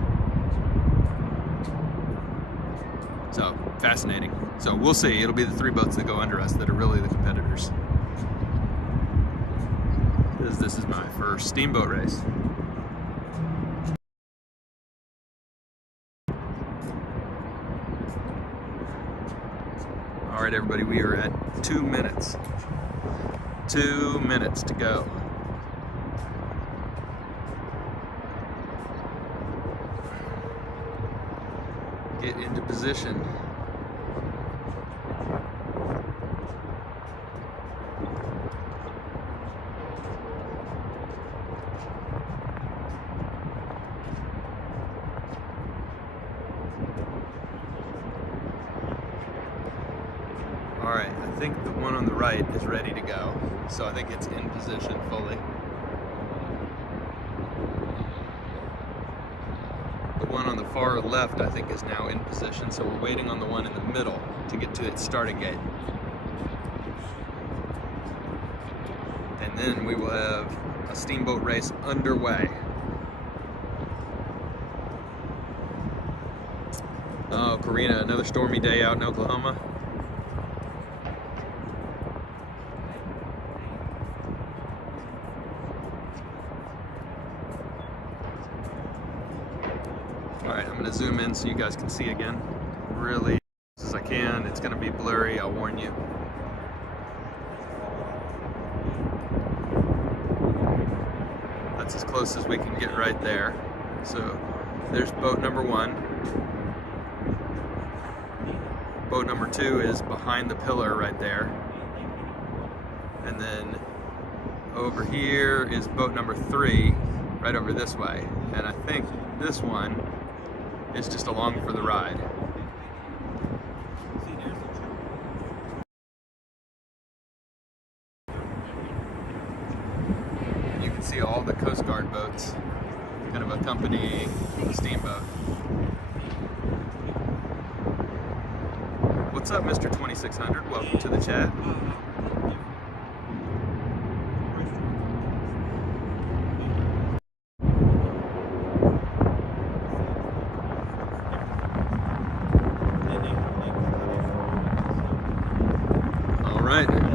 So, fascinating. So we'll see. It'll be the three boats that go under us that are really the competitors. This is my first steamboat race. All right, everybody, we are at 2 minutes. 2 minutes to go. Get into position. All right, I think the one on the right is ready to go. So I think it's in position fully. The one on the far left, I think, is now in position. So we're waiting on the one in the middle to get to its starting gate. And then we will have a steamboat race underway. Oh, Karina, another stormy day out in Oklahoma. Alright, I'm going to zoom in so you guys can see again. Really as I can. It's going to be blurry, I'll warn you. That's as close as we can get right there. So there's boat number one. Boat number two is behind the pillar right there. And then over here is boat number three, right over this way. And I think this one is just along for the ride. You can see all the Coast Guard boats kind of accompanying the steamboat. What's up, Mr. 2600? Welcome to the chat.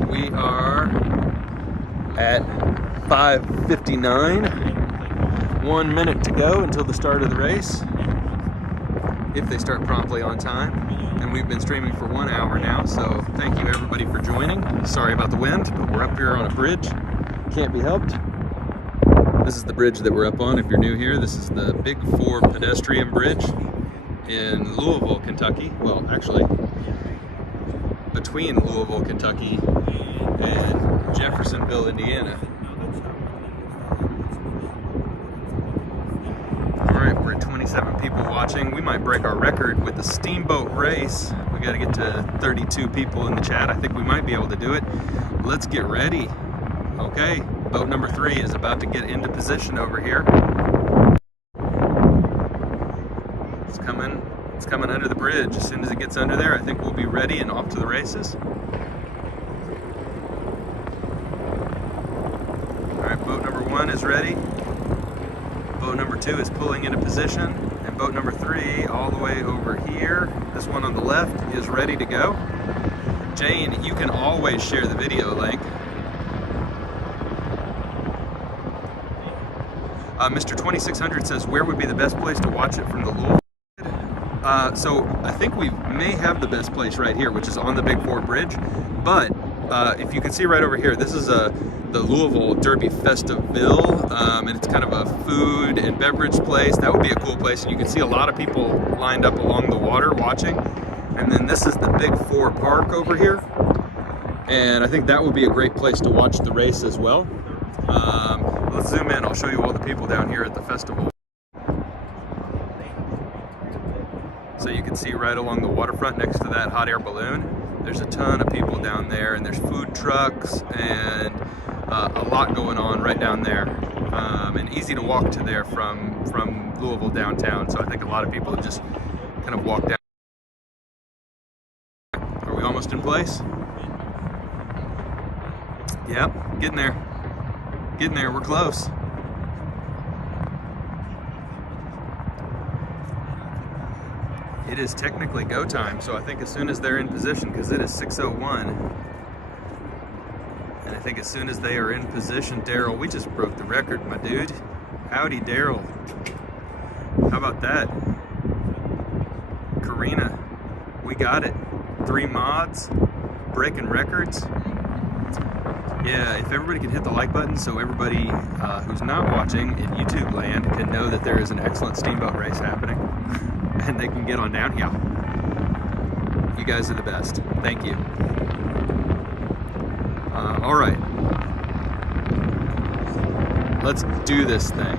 We are at 5:59. 1 minute to go until the start of the race, if they start promptly on time. And we've been streaming for 1 hour now, so thank you everybody for joining. Sorry about the wind, but we're up here on a bridge. Can't be helped. This is the bridge that we're up on if you're new here. This is the Big Four pedestrian bridge in Louisville, Kentucky. Well, actually, between Louisville, Kentucky and Jeffersonville, Indiana. Alright, we're at 27 people watching. We might break our record with the steamboat race. We got to get to 32 people in the chat. I think we might be able to do it. Let's get ready. Okay, boat number three is about to get into position over here. It's coming under the bridge. As soon as it gets under there, I think we'll be ready and off to the races. Alright, boat number one is ready. Boat number two is pulling into position. And boat number three, all the way over here, this one on the left, is ready to go. Jane, you can always share the video link. Mr. 2600 says, where would be the best place to watch it from the Louisville? So I think we may have the best place right here, which is on the Big Four Bridge. But if you can see right over here, this is the Louisville Derby Festival, and it's kind of a food and beverage place. That would be a cool place, and you can see a lot of people lined up along the water watching. And then this is the Big Four Park over here, and I think that would be a great place to watch the race as well. Let's zoom in. I'll show you all the people down here at the festival. So you can see right along the waterfront next to that hot air balloon, there's a ton of people down there, and there's food trucks and a lot going on right down there. and easy to walk to there from Louisville downtown. So I think a lot of people just kind of walk down. Are we almost in place? Yep, getting there. Getting there, we're close. It is technically go time, so I think as soon as they're in position, because it is 6:01, and I think as soon as they are in position, Daryl, we just broke the record, my dude. Howdy, Daryl. How about that? Karina, we got it. 3 mods, breaking records. Yeah, if everybody can hit the like button so everybody who's not watching in YouTube land can know that there is an excellent Steamboat race happening and they can get on down. Yeah. You guys are the best. Thank you. All right. Let's do this thing.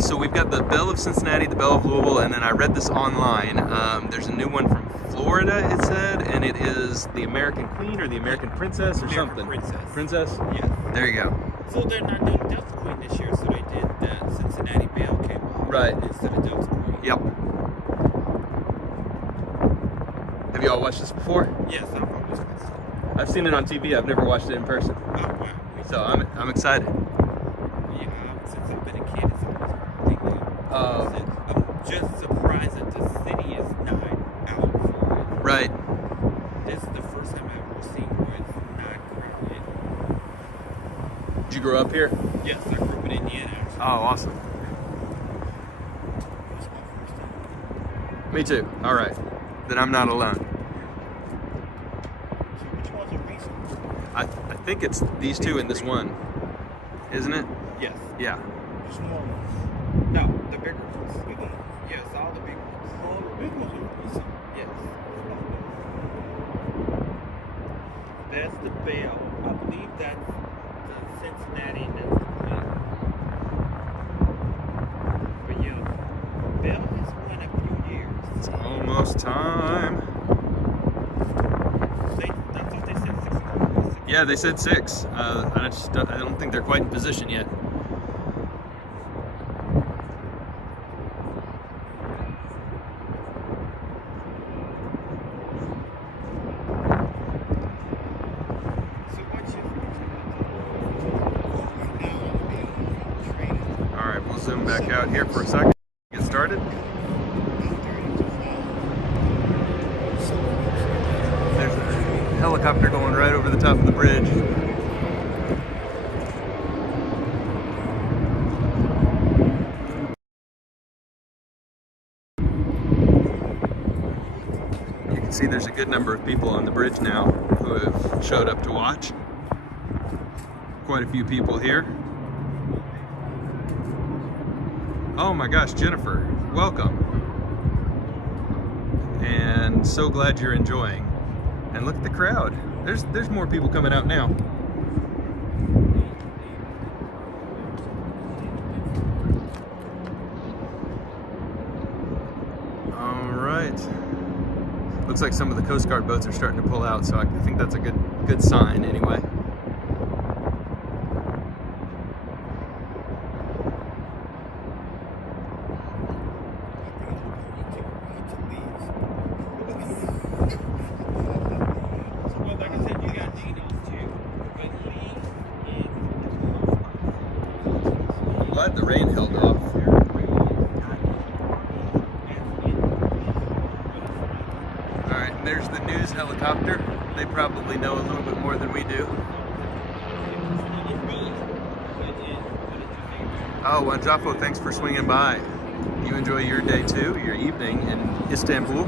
So we've got the Belle of Cincinnati, the Belle of Louisville, and then I read this online. There's a new one from Florida, it said, and it is the American Queen or the American Princess or something. Princess? Yes. There you go. So they're not doing Delta Queen this year, so they did the Cincinnati Belle came out. Right. Instead of Delta Queen. Yep. Have you all watched this before? Yes, I've always watched it. I've seen it on TV. I've never watched it in person. Oh, wow. So I'm excited. Yeah, since I've been a kid, it's always been a thing now. I'm just surprised that the city is not out for it. Right. This is the first time I've ever seen where it's not grounded. Did you grow up here? Yes, I grew up in Indiana, actually. Oh, awesome. That's my first time. Me too. All right. Then I'm not alone. So which ones are recent? I think it's these two and this one, isn't it? Yes. Yeah. The small ones. No, the bigger ones. Big ones. Yes, all the big ones. All the big ones are recent. Yes. That's the Belle. I believe that's the Cincinnati and that's the Klint. But yeah, Belle has won a few years. It's almost time. I thought they said 6 o'clock. Yeah, they said 6. I don't think they're quite in position yet. All right, we'll zoom back out here for a second. Get started. There's a helicopter going right over the top of the bridge. You can see there's a good number of people on the bridge now who have showed up to watch. Quite a few people here. Oh my gosh, Jennifer, welcome. And so glad you're enjoying. And look at the crowd. There's more people coming out now. All right. Looks like some of the Coast Guard boats are starting to pull out, so I think that's a good sign anyway. Glad the rain held off. Alright, and there's the news helicopter. They probably know a little bit more than we do. Oh, Wanjafo, thanks for swinging by. You enjoy your day too, your evening in Istanbul.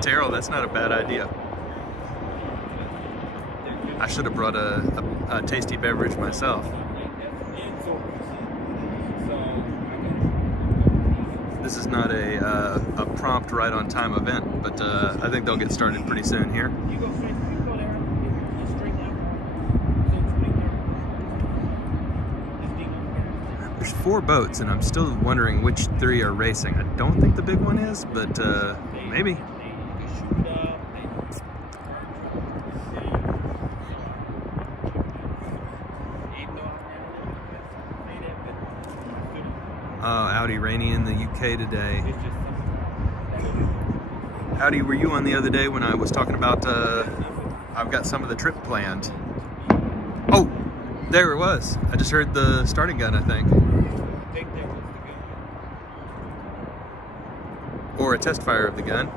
Daryl, that's not a bad idea. I should have brought a tasty beverage myself. This is not a prompt right on time event, but I think they'll get started pretty soon here. there's 4 boats, and I'm still wondering which 3 are racing. I don't think the big one is, but maybe. Howdy, rainy in the UK today. Howdy, were you on the other day when I was talking about I've got some of the trip planned? Oh, there it was. I just heard the starting gun, I think. Or a test fire of the gun.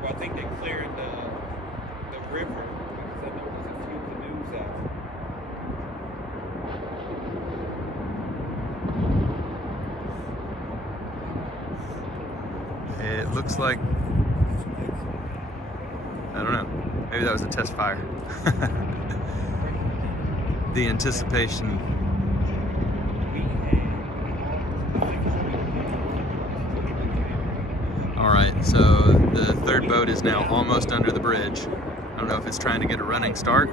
Well, I think they cleared the river because I know there's a few canoes out. It looks like, I don't know, maybe that was a test fire. The anticipation. All right, so the 3rd boat is now almost under the bridge. I don't know if it's trying to get a running start.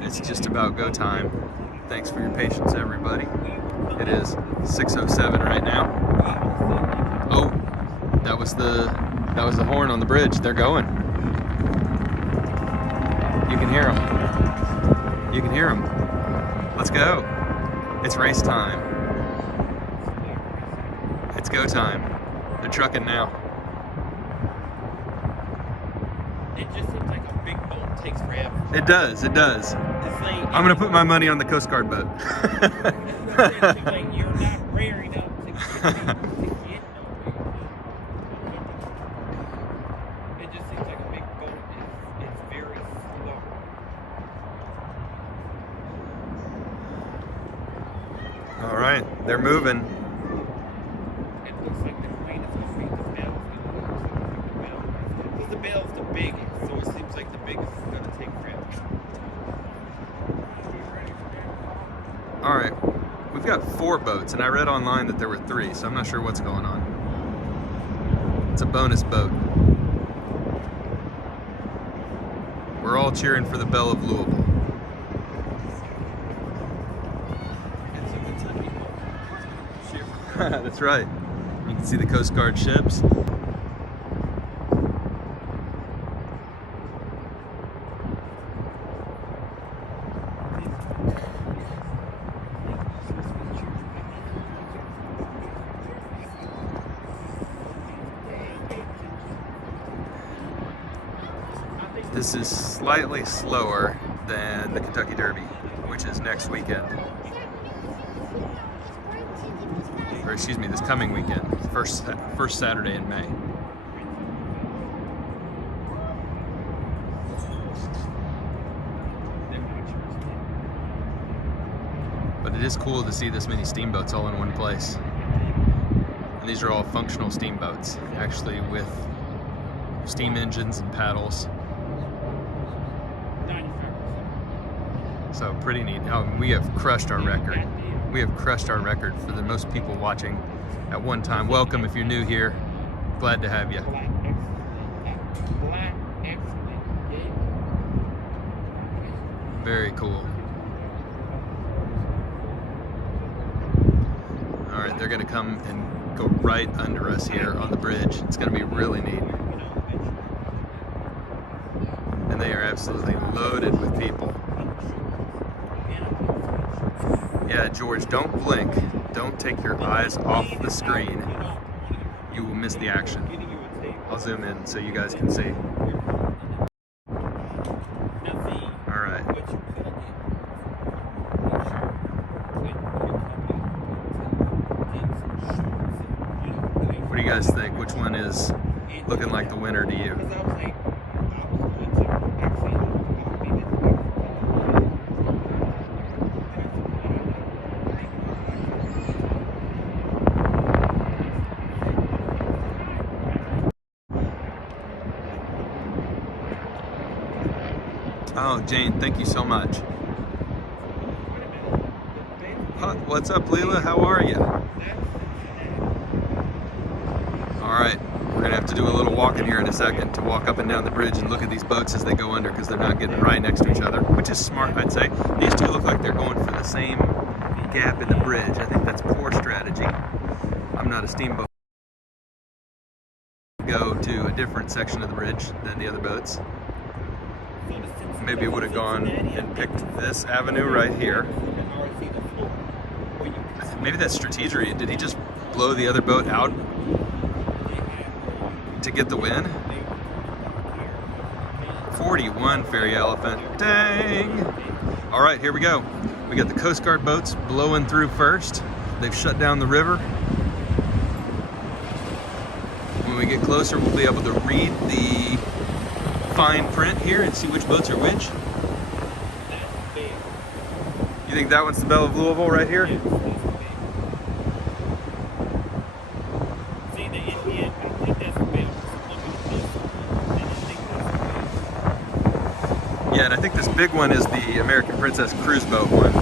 It's just about go time. Thanks for your patience, everybody. It is 6:07 right now. Oh, that was the horn on the bridge. They're going. You can hear them. You can hear them. Let's go. It's race time. It's go time. They're trucking now. It just seems like a big boat takes forever. It does, it does. I'm gonna put my money on the Coast Guard boat. Like you're not rare enough to get nowhere. It just seems like a big boat. It's very slow. All right, they're moving. It looks like the Queen is going to be the bell. Because the bell's the biggest, so it seems like the biggest is going to take forever. All right, we've got 4 boats, and I read online that there were 3, so I'm not sure what's going on. It's a bonus boat. We're all cheering for the Belle of Louisville. It's a Kentucky boat. That's right. You can see the Coast Guard ships. This is slightly slower than the Kentucky Derby, which is next weekend. Or excuse me, this coming weekend, first Saturday in May. But it is cool to see this many steamboats all in one place. And these are all functional steamboats, actually with steam engines and paddles. So pretty neat. Oh, we have crushed our record. We have crushed our record for the most people watching at one time. Welcome if you're new here. Glad to have you. Very cool. All right, they're gonna come and go right under us here on the bridge. It's gonna be really neat. And they are absolutely loaded with people. Yeah, George, don't blink. Don't take your eyes off the screen. You will miss the action. I'll zoom in so you guys can see. All right. What do you guys think? Which one is looking like the winner to you? Oh, Jane, thank you so much. What's up, Leela? How are you? All right, We're gonna have to do a little walking here in a second to walk up and down the bridge and look at these boats as they go under, because they're not getting right next to each other, which is smart, I'd say. These two look like they're going for the same gap in the bridge. I think that's poor strategy. I'm not a steamboat. Go to a different section of the bridge than the other boats. Maybe would have gone and picked this avenue right here. Maybe that's strategery. Did he just blow the other boat out to get the win? 41 Fairy Elephant. Dang! All right, here we go. We got the Coast Guard boats blowing through first. They've shut down the river. When we get closer, we'll be able to read the fine print here and see which boats are which. You think that one's the Belle of Louisville right here? Yeah, and I think this big one is the American Princess cruise boat one.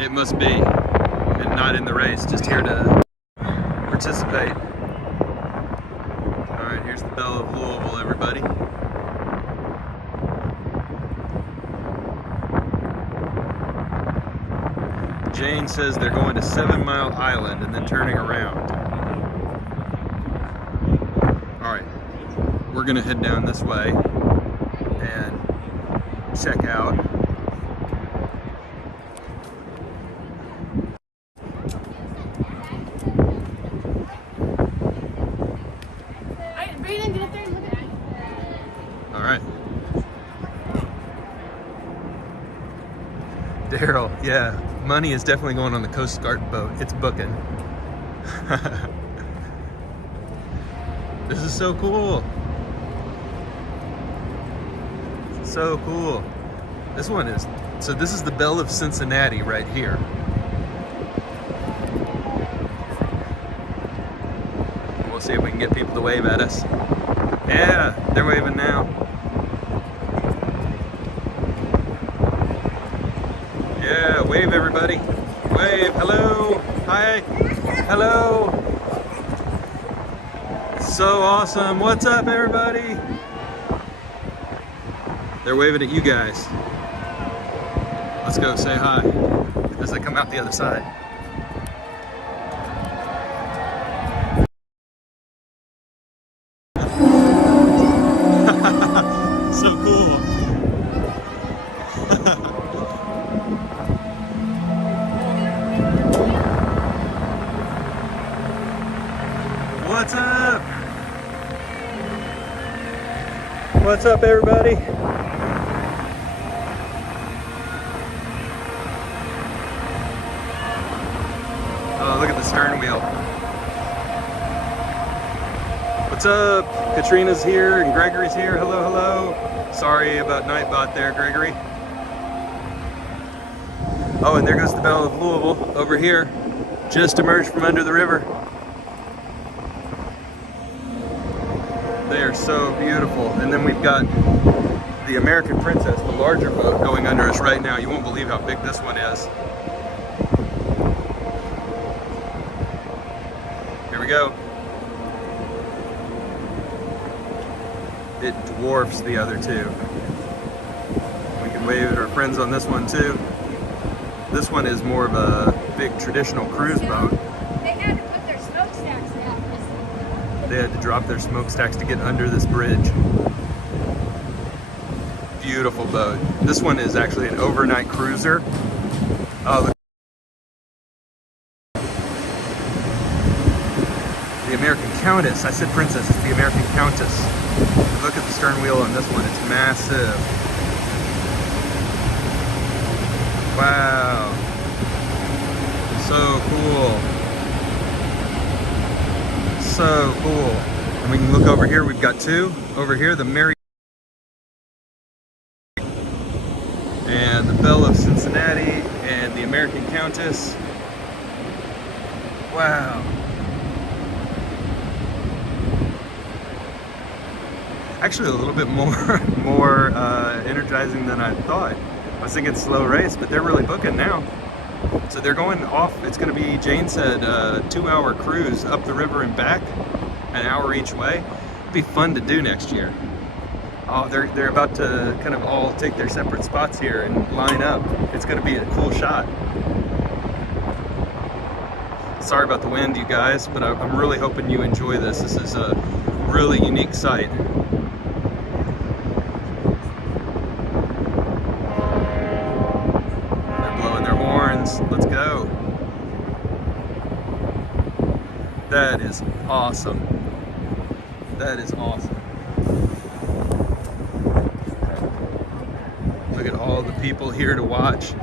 It must be, and not in the race, just here to participate. All right, here's the Belle of Louisville, everybody. Jane says they're going to 7 Mile Island and then turning around. All right, we're gonna head down this way and check out. Daryl, yeah, money is definitely going on the Coast Guard boat. It's booking. This is so cool. So cool. This one is, so this is the Belle of Cincinnati right here. We'll see if we can get people to wave at us. Yeah, they're waving now. Yeah, wave everybody. Wave, hello, hi, hello. So awesome, what's up everybody? They're waving at you guys. Let's go say hi as they come out the other side. So cool. What's up? What's up, everybody? Oh, look at the stern wheel. What's up? Katrina's here and Gregory's here. Hello, hello. Sorry about Nightbot there, Gregory. Oh, and there goes the Belle of Louisville over here. Just emerged from under the river. They are so beautiful. And then we've got the American Princess, the larger boat, going under us right now. You won't believe how big this one is. Here we go. It dwarfs the other two. We can wave at our friends on this one too. This one is more of a big traditional cruise boat. They had to put their smokestacks down. They had to drop their smokestacks to get under this bridge. Beautiful boat. This one is actually an overnight cruiser. Oh, look. The American Countess. I said princess. It's the American Countess. Look at the stern wheel on this one. It's massive. Wow. So cool. So cool. And we can look over here. We've got two. Over here, the Mary and the Belle of Cincinnati and the American Countess. Wow. Actually, a little bit more energizing than I thought. I was thinking slow race, but they're really booking now. So they're going off. It's going to be, Jane said, a 2-hour cruise up the river and back, an hour each way. It'd be fun to do next year. Oh, they're about to kind of all take their separate spots here and line up. It's going to be a cool shot. Sorry about the wind, you guys, but I'm really hoping you enjoy this. This is a really unique sight. Let's go. That is awesome. That is awesome. Look at all the people here to watch.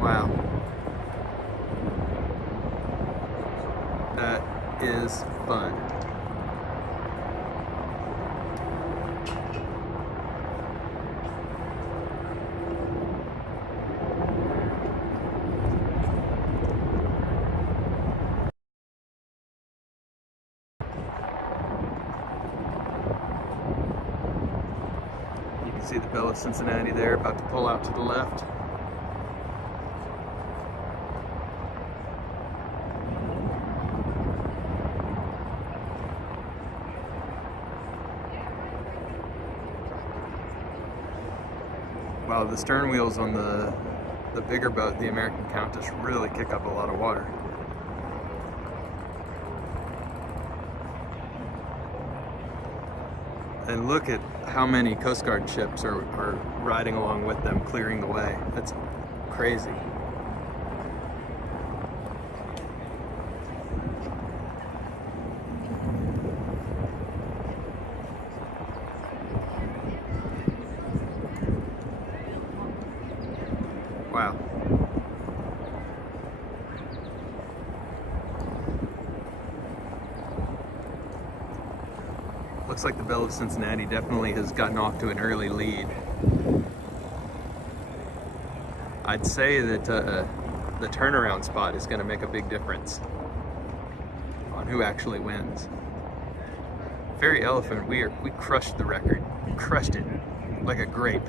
Wow. That is fun. You can see the Belle of Cincinnati there, about to pull out to the left. Wow, the stern wheels on the bigger boat, the American Countess, really kick up a lot of water. And look at how many Coast Guard ships are riding along with them, clearing the way. That's crazy. Wow. Looks like the Belle of Cincinnati definitely has gotten off to an early lead. I'd say that the turnaround spot is going to make a big difference on who actually wins. Fairy Elephant, we crushed the record. Crushed it like a grape.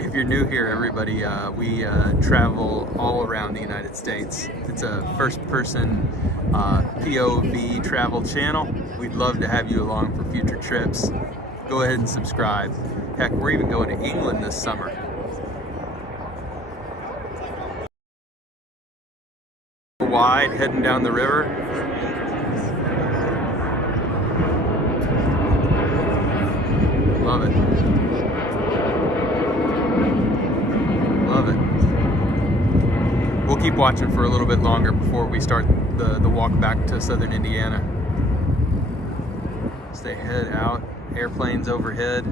If you're new here, everybody, we travel all around the United States. It's a first-person POV travel channel. We'd love to have you along for future trips. Go ahead and subscribe. Heck, we're even going to England this summer. Wide, heading down the river. Love it. Love it. We'll keep watching for a little bit longer before we start the walk back to southern Indiana. Stay head out, airplanes overhead.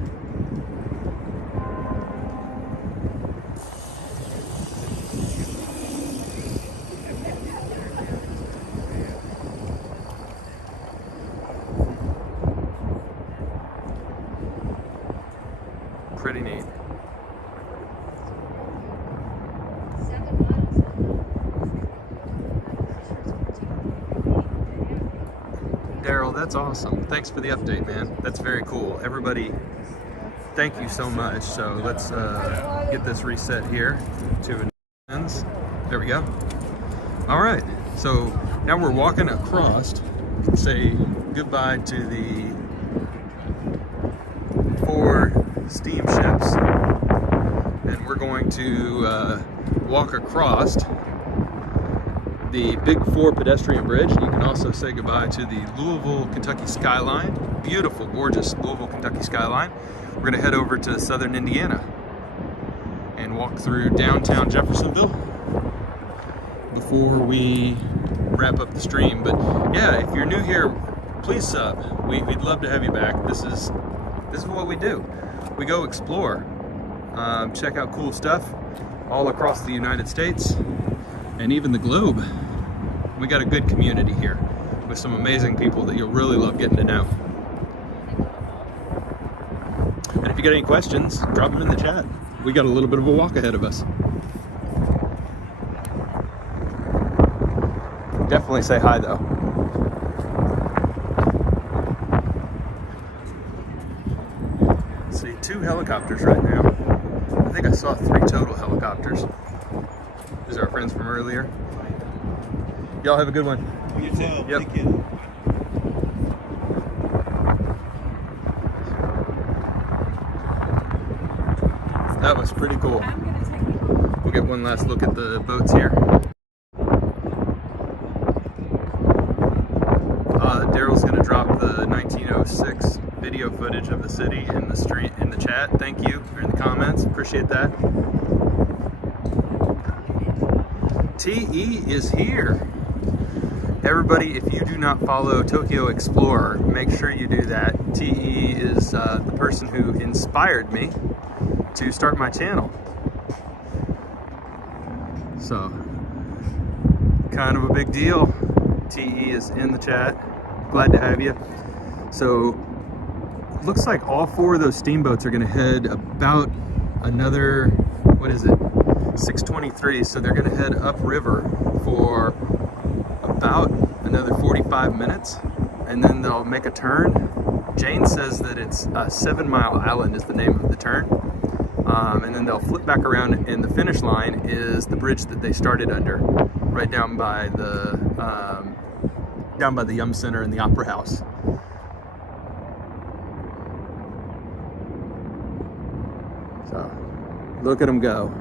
Pretty neat. Daryl, that's awesome. Thanks for the update, man. That's very cool. Everybody, thank you so much. So let's get this reset here to ends. There we go. All right. So now we're walking across to say goodbye to the 4 steamships, and we're going to walk across the Big 4 pedestrian bridge. You can also say goodbye to the Louisville, Kentucky skyline. Beautiful, gorgeous Louisville, Kentucky skyline. We're going to head over to southern Indiana and walk through downtown Jeffersonville before we wrap up the stream. But yeah, if you're new here, please sub. We'd love to have you back. This is what we do. We go explore, check out cool stuff all across the United States and even the globe. We got a good community here with some amazing people that you'll really love getting to know. And if you got any questions, drop them in the chat. We got a little bit of a walk ahead of us. Definitely say hi though. See, 2 helicopters right now. I think I saw 3 total helicopters. These are our friends from earlier. Y'all have a good one. You too. Yep. Thank you. That was pretty cool. We'll get one last look at the boats here. Daryl's gonna drop the 1906 video footage of the city in the street in the chat. Thank you, or in the comments. Appreciate that. TE is here. Everybody, if you do not follow Tokyo Explorer, make sure you do that. TE is the person who inspired me to start my channel. So, kind of a big deal. TE is in the chat. Glad to have you. So, looks like all 4 of those steamboats are gonna head about another, what is it, 6:23. So they're gonna head upriver for about another 45 minutes, and then they'll make a turn. Jane says that it's 7 Mile Island is the name of the turn. And then they'll flip back around, and the finish line is the bridge that they started under, right down by the Yum Center and the Opera House. So, look at them go.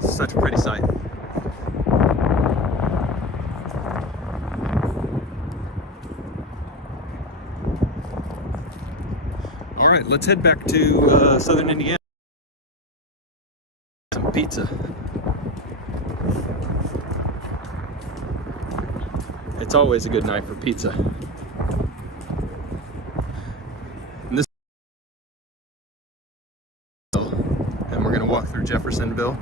Such a pretty sight. All right, let's head back to southern Indiana. Some pizza. It's always a good night for pizza. And we're gonna walk through Jeffersonville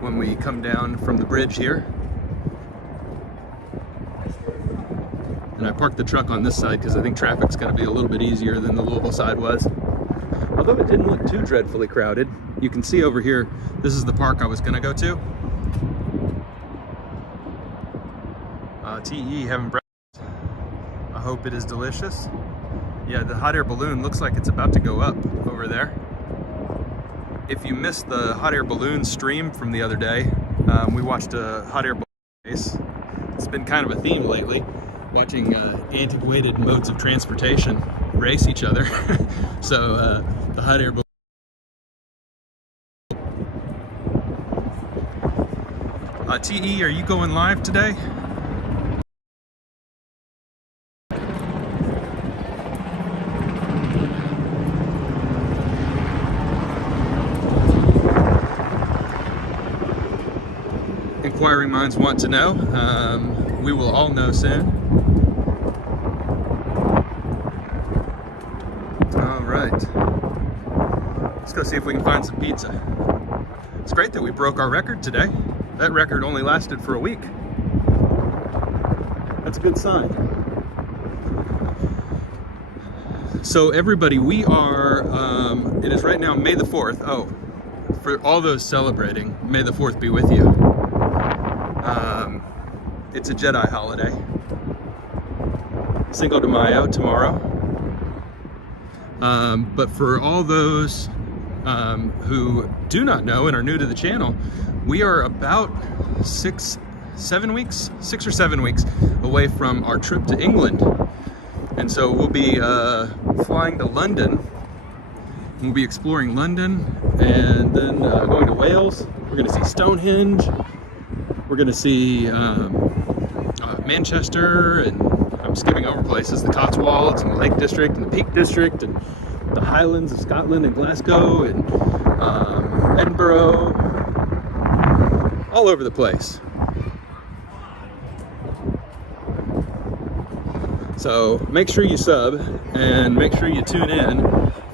when we come down from the bridge here. And I parked the truck on this side because I think traffic's gonna be a little bit easier than the Louisville side was. Although it didn't look too dreadfully crowded. You can see over here, this is the park I was gonna go to. TE having breakfast. I hope it is delicious. Yeah, the hot air balloon looks like it's about to go up over there. If you missed the hot air balloon stream from the other day, we watched a hot air balloon race. It's been kind of a theme lately, watching antiquated modes of transportation race each other. So the hot air balloon. TE, are you going live today? Inquiring minds want to know. We will all know soon. All right. Let's go see if we can find some pizza. It's great that we broke our record today. That record only lasted for a week. That's a good sign. So everybody, we are, it is right now May the 4th. Oh, for all those celebrating, May the 4th be with you. It's a Jedi holiday. Cinco de Mayo tomorrow. But for all those who do not know and are new to the channel, we are about 6 or 7 weeks away from our trip to England. And so we'll be flying to London. We'll be exploring London and then going to Wales. We're going to see Stonehenge. We're going to see Manchester, and I'm skipping over places, the Cotswolds and the Lake District and the Peak District and the Highlands of Scotland and Glasgow and Edinburgh, all over the place. So make sure you sub and make sure you tune in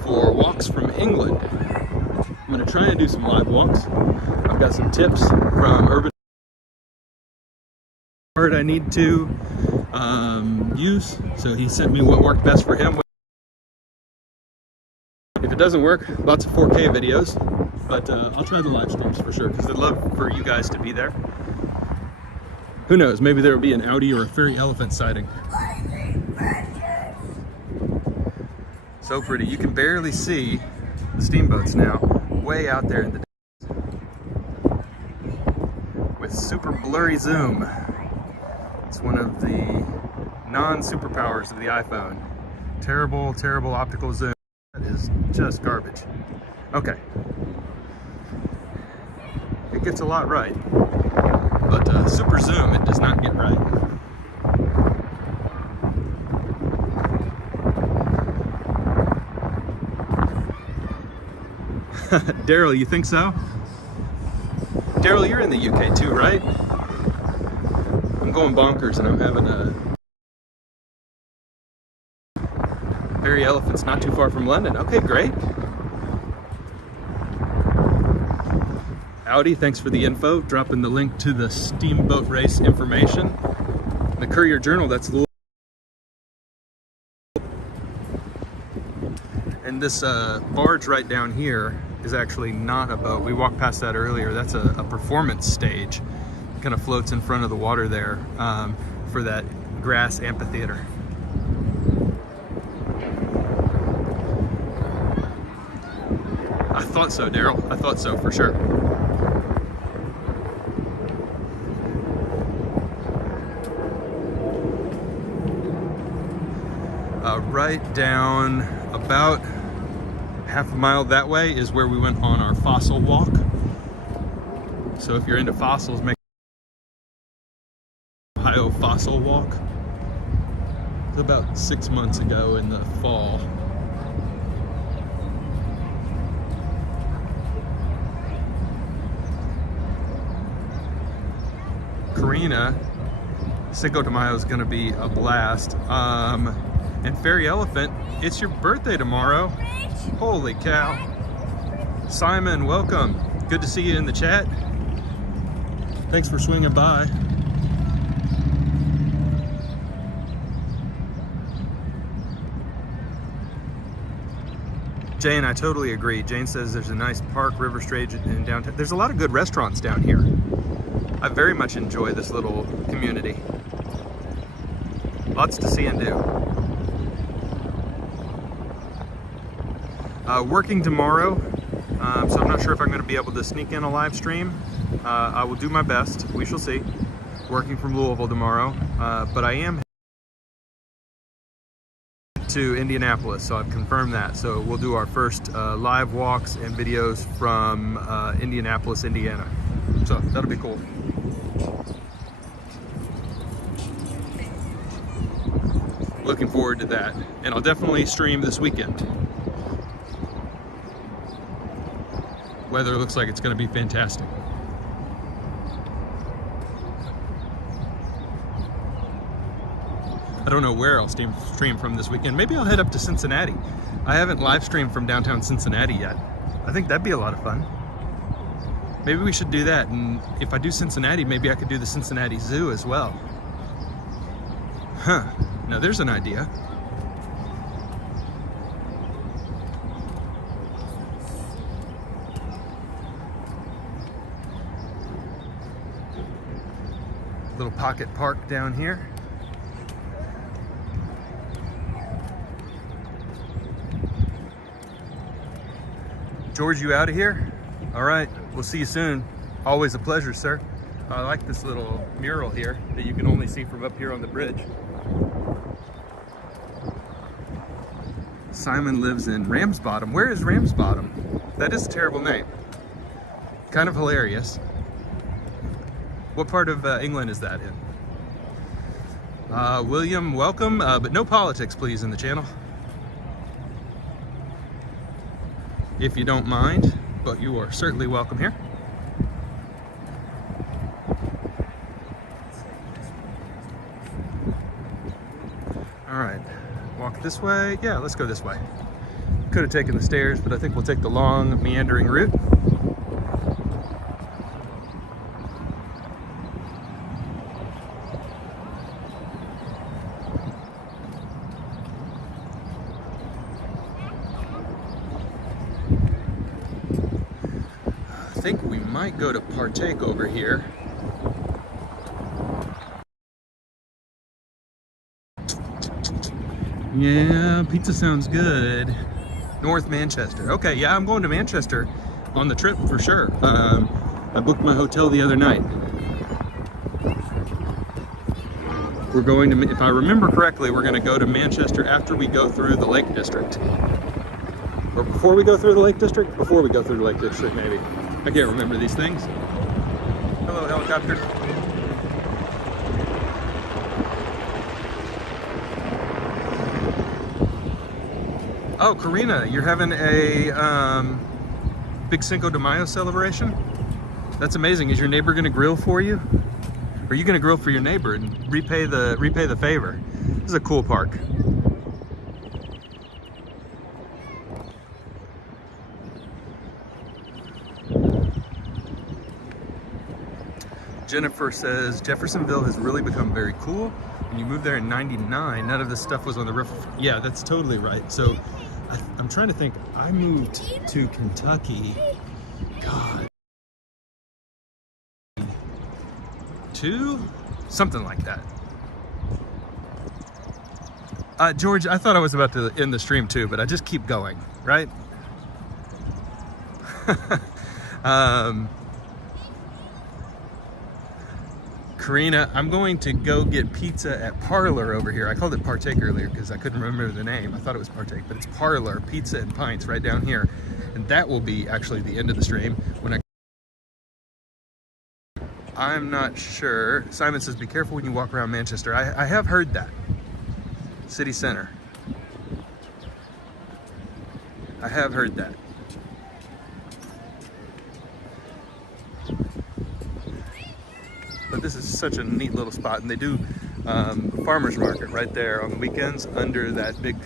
for walks from England. I'm gonna try and do some live walks. I've got some tips from Urban I need to use, so he sent me what worked best for him. If it doesn't work, lots of 4K videos, but I'll try the live streams for sure, because I'd love for you guys to be there. Who knows, maybe there will be an Audi or a fairy elephant sighting. So pretty, you can barely see the steamboats now, way out there in the with super blurry zoom. It's one of the non-superpowers of the iPhone. Terrible, terrible optical zoom. That is just garbage. Okay. It gets a lot right, but super zoom, it does not get right. Daryl, you think so? Daryl, you're in the UK too, right? I'm going bonkers and I'm having a fairy elephants not too far from London. Okay, great. Audi, thanks for the info. Dropping the link to the Steamboat race information. The Courier Journal, that's Louisville. And this barge right down here is actually not a boat. We walked past that earlier. That's a performance stage. It kind of floats in front of the water there for that grass amphitheater. I thought so, Daryl. I thought so for sure. Right down about half a mile that way is where we went on our fossil walk. So if you're into fossils, make Ohio fossil walk. It was about 6 months ago in the fall. Karina, Cinco de Mayo is going to be a blast. And Fairy Elephant, it's your birthday tomorrow. Holy cow. Simon, welcome. Good to see you in the chat. Thanks for swinging by. Jane, I totally agree. Jane says there's a nice park, River Stage in downtown. There's a lot of good restaurants down here. I very much enjoy this little community. Lots to see and do. Working tomorrow, so I'm not sure if I'm going to be able to sneak in a live stream. I will do my best. We shall see. Working from Louisville tomorrow, but I am to Indianapolis, so I've confirmed that. So we'll do our first live walks and videos from Indianapolis, Indiana. So that'll be cool. Looking forward to that, and I'll definitely stream this weekend. Weather looks like it's going to be fantastic. I don't know where I'll stream from this weekend. Maybe I'll head up to Cincinnati. I haven't live streamed from downtown Cincinnati yet. I think that'd be a lot of fun. Maybe we should do that, and if I do Cincinnati, maybe I could do the Cincinnati Zoo as well. Huh, now there's an idea. Little pocket park down here. George, you out of here? All right, we'll see you soon. Always a pleasure, sir. I like this little mural here that you can only see from up here on the bridge. Simon lives in Ramsbottom. Where is Ramsbottom? That is a terrible name. Kind of hilarious. What part of England is that in? William, welcome, but no politics, please, in the channel. If you don't mind, but you are certainly welcome here. All All right, walk this way. Yeah, let's go this way. Could have taken the stairs, but I think we'll take the long, meandering route. I think we might go to partake over here. Yeah, pizza sounds good. North Manchester. Okay, yeah, I'm going to Manchester on the trip for sure. I booked my hotel the other night. We're going to, if I remember correctly, we're going to go to Manchester after we go through the Lake District. Or before we go through the Lake District? Before we go through the Lake District, maybe. I can't remember these things. Hello, helicopter. Oh, Karina, you're having a big Cinco de Mayo celebration? That's amazing. Is your neighbor gonna grill for you? Or are you gonna grill for your neighbor and repay the favor? This is a cool park. Jennifer says, Jeffersonville has really become very cool. When you moved there in '99, none of this stuff was on the river. Yeah, that's totally right. So I'm trying to think, I moved to Kentucky, God, something like that. George, I thought I was about to end the stream too, but I just keep going, right? Karina, I'm going to go get pizza at Parlor over here. I called it Partake earlier because I couldn't remember the name. I thought it was Partake, but it's Parlor Pizza and Pints right down here. And that will be actually the end of the stream. I'm not sure. Simon says, be careful when you walk around Manchester. I have heard that. City Center. I have heard that. But this is such a neat little spot, and they do a farmer's market right there on the weekends under that big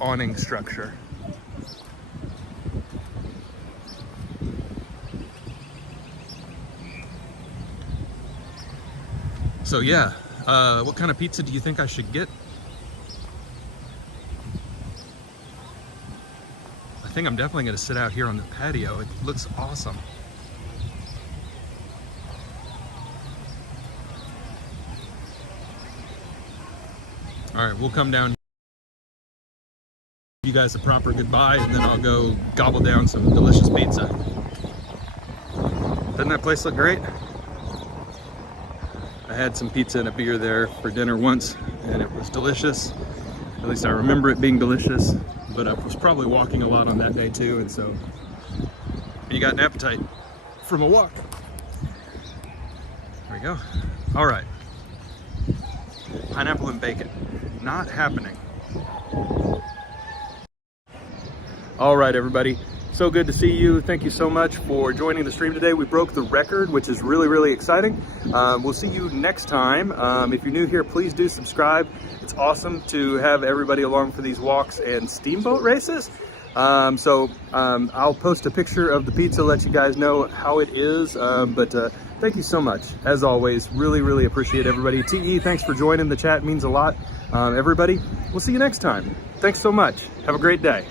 awning structure. So yeah, what kind of pizza do you think I should get? I think I'm definitely going to sit out here on the patio. It looks awesome. All right, we'll come down, give you guys a proper goodbye, and then I'll go gobble down some delicious pizza. Doesn't that place look great? I had some pizza and a beer there for dinner once, and it was delicious. At least I remember it being delicious, but I was probably walking a lot on that day too, and so you got an appetite from a walk. There we go. All right. Pineapple and bacon. Not happening. All right, everybody. So good to see you. Thank you so much for joining the stream today. We broke the record, which is really, really exciting. We'll see you next time. If you're new here, please do subscribe. It's awesome to have everybody along for these walks and steamboat races. I'll post a picture of the pizza, let you guys know how it is. Thank you so much. As always, really, really appreciate everybody. TE, thanks for joining the chat. It means a lot. Everybody, we'll see you next time. Thanks so much. Have a great day.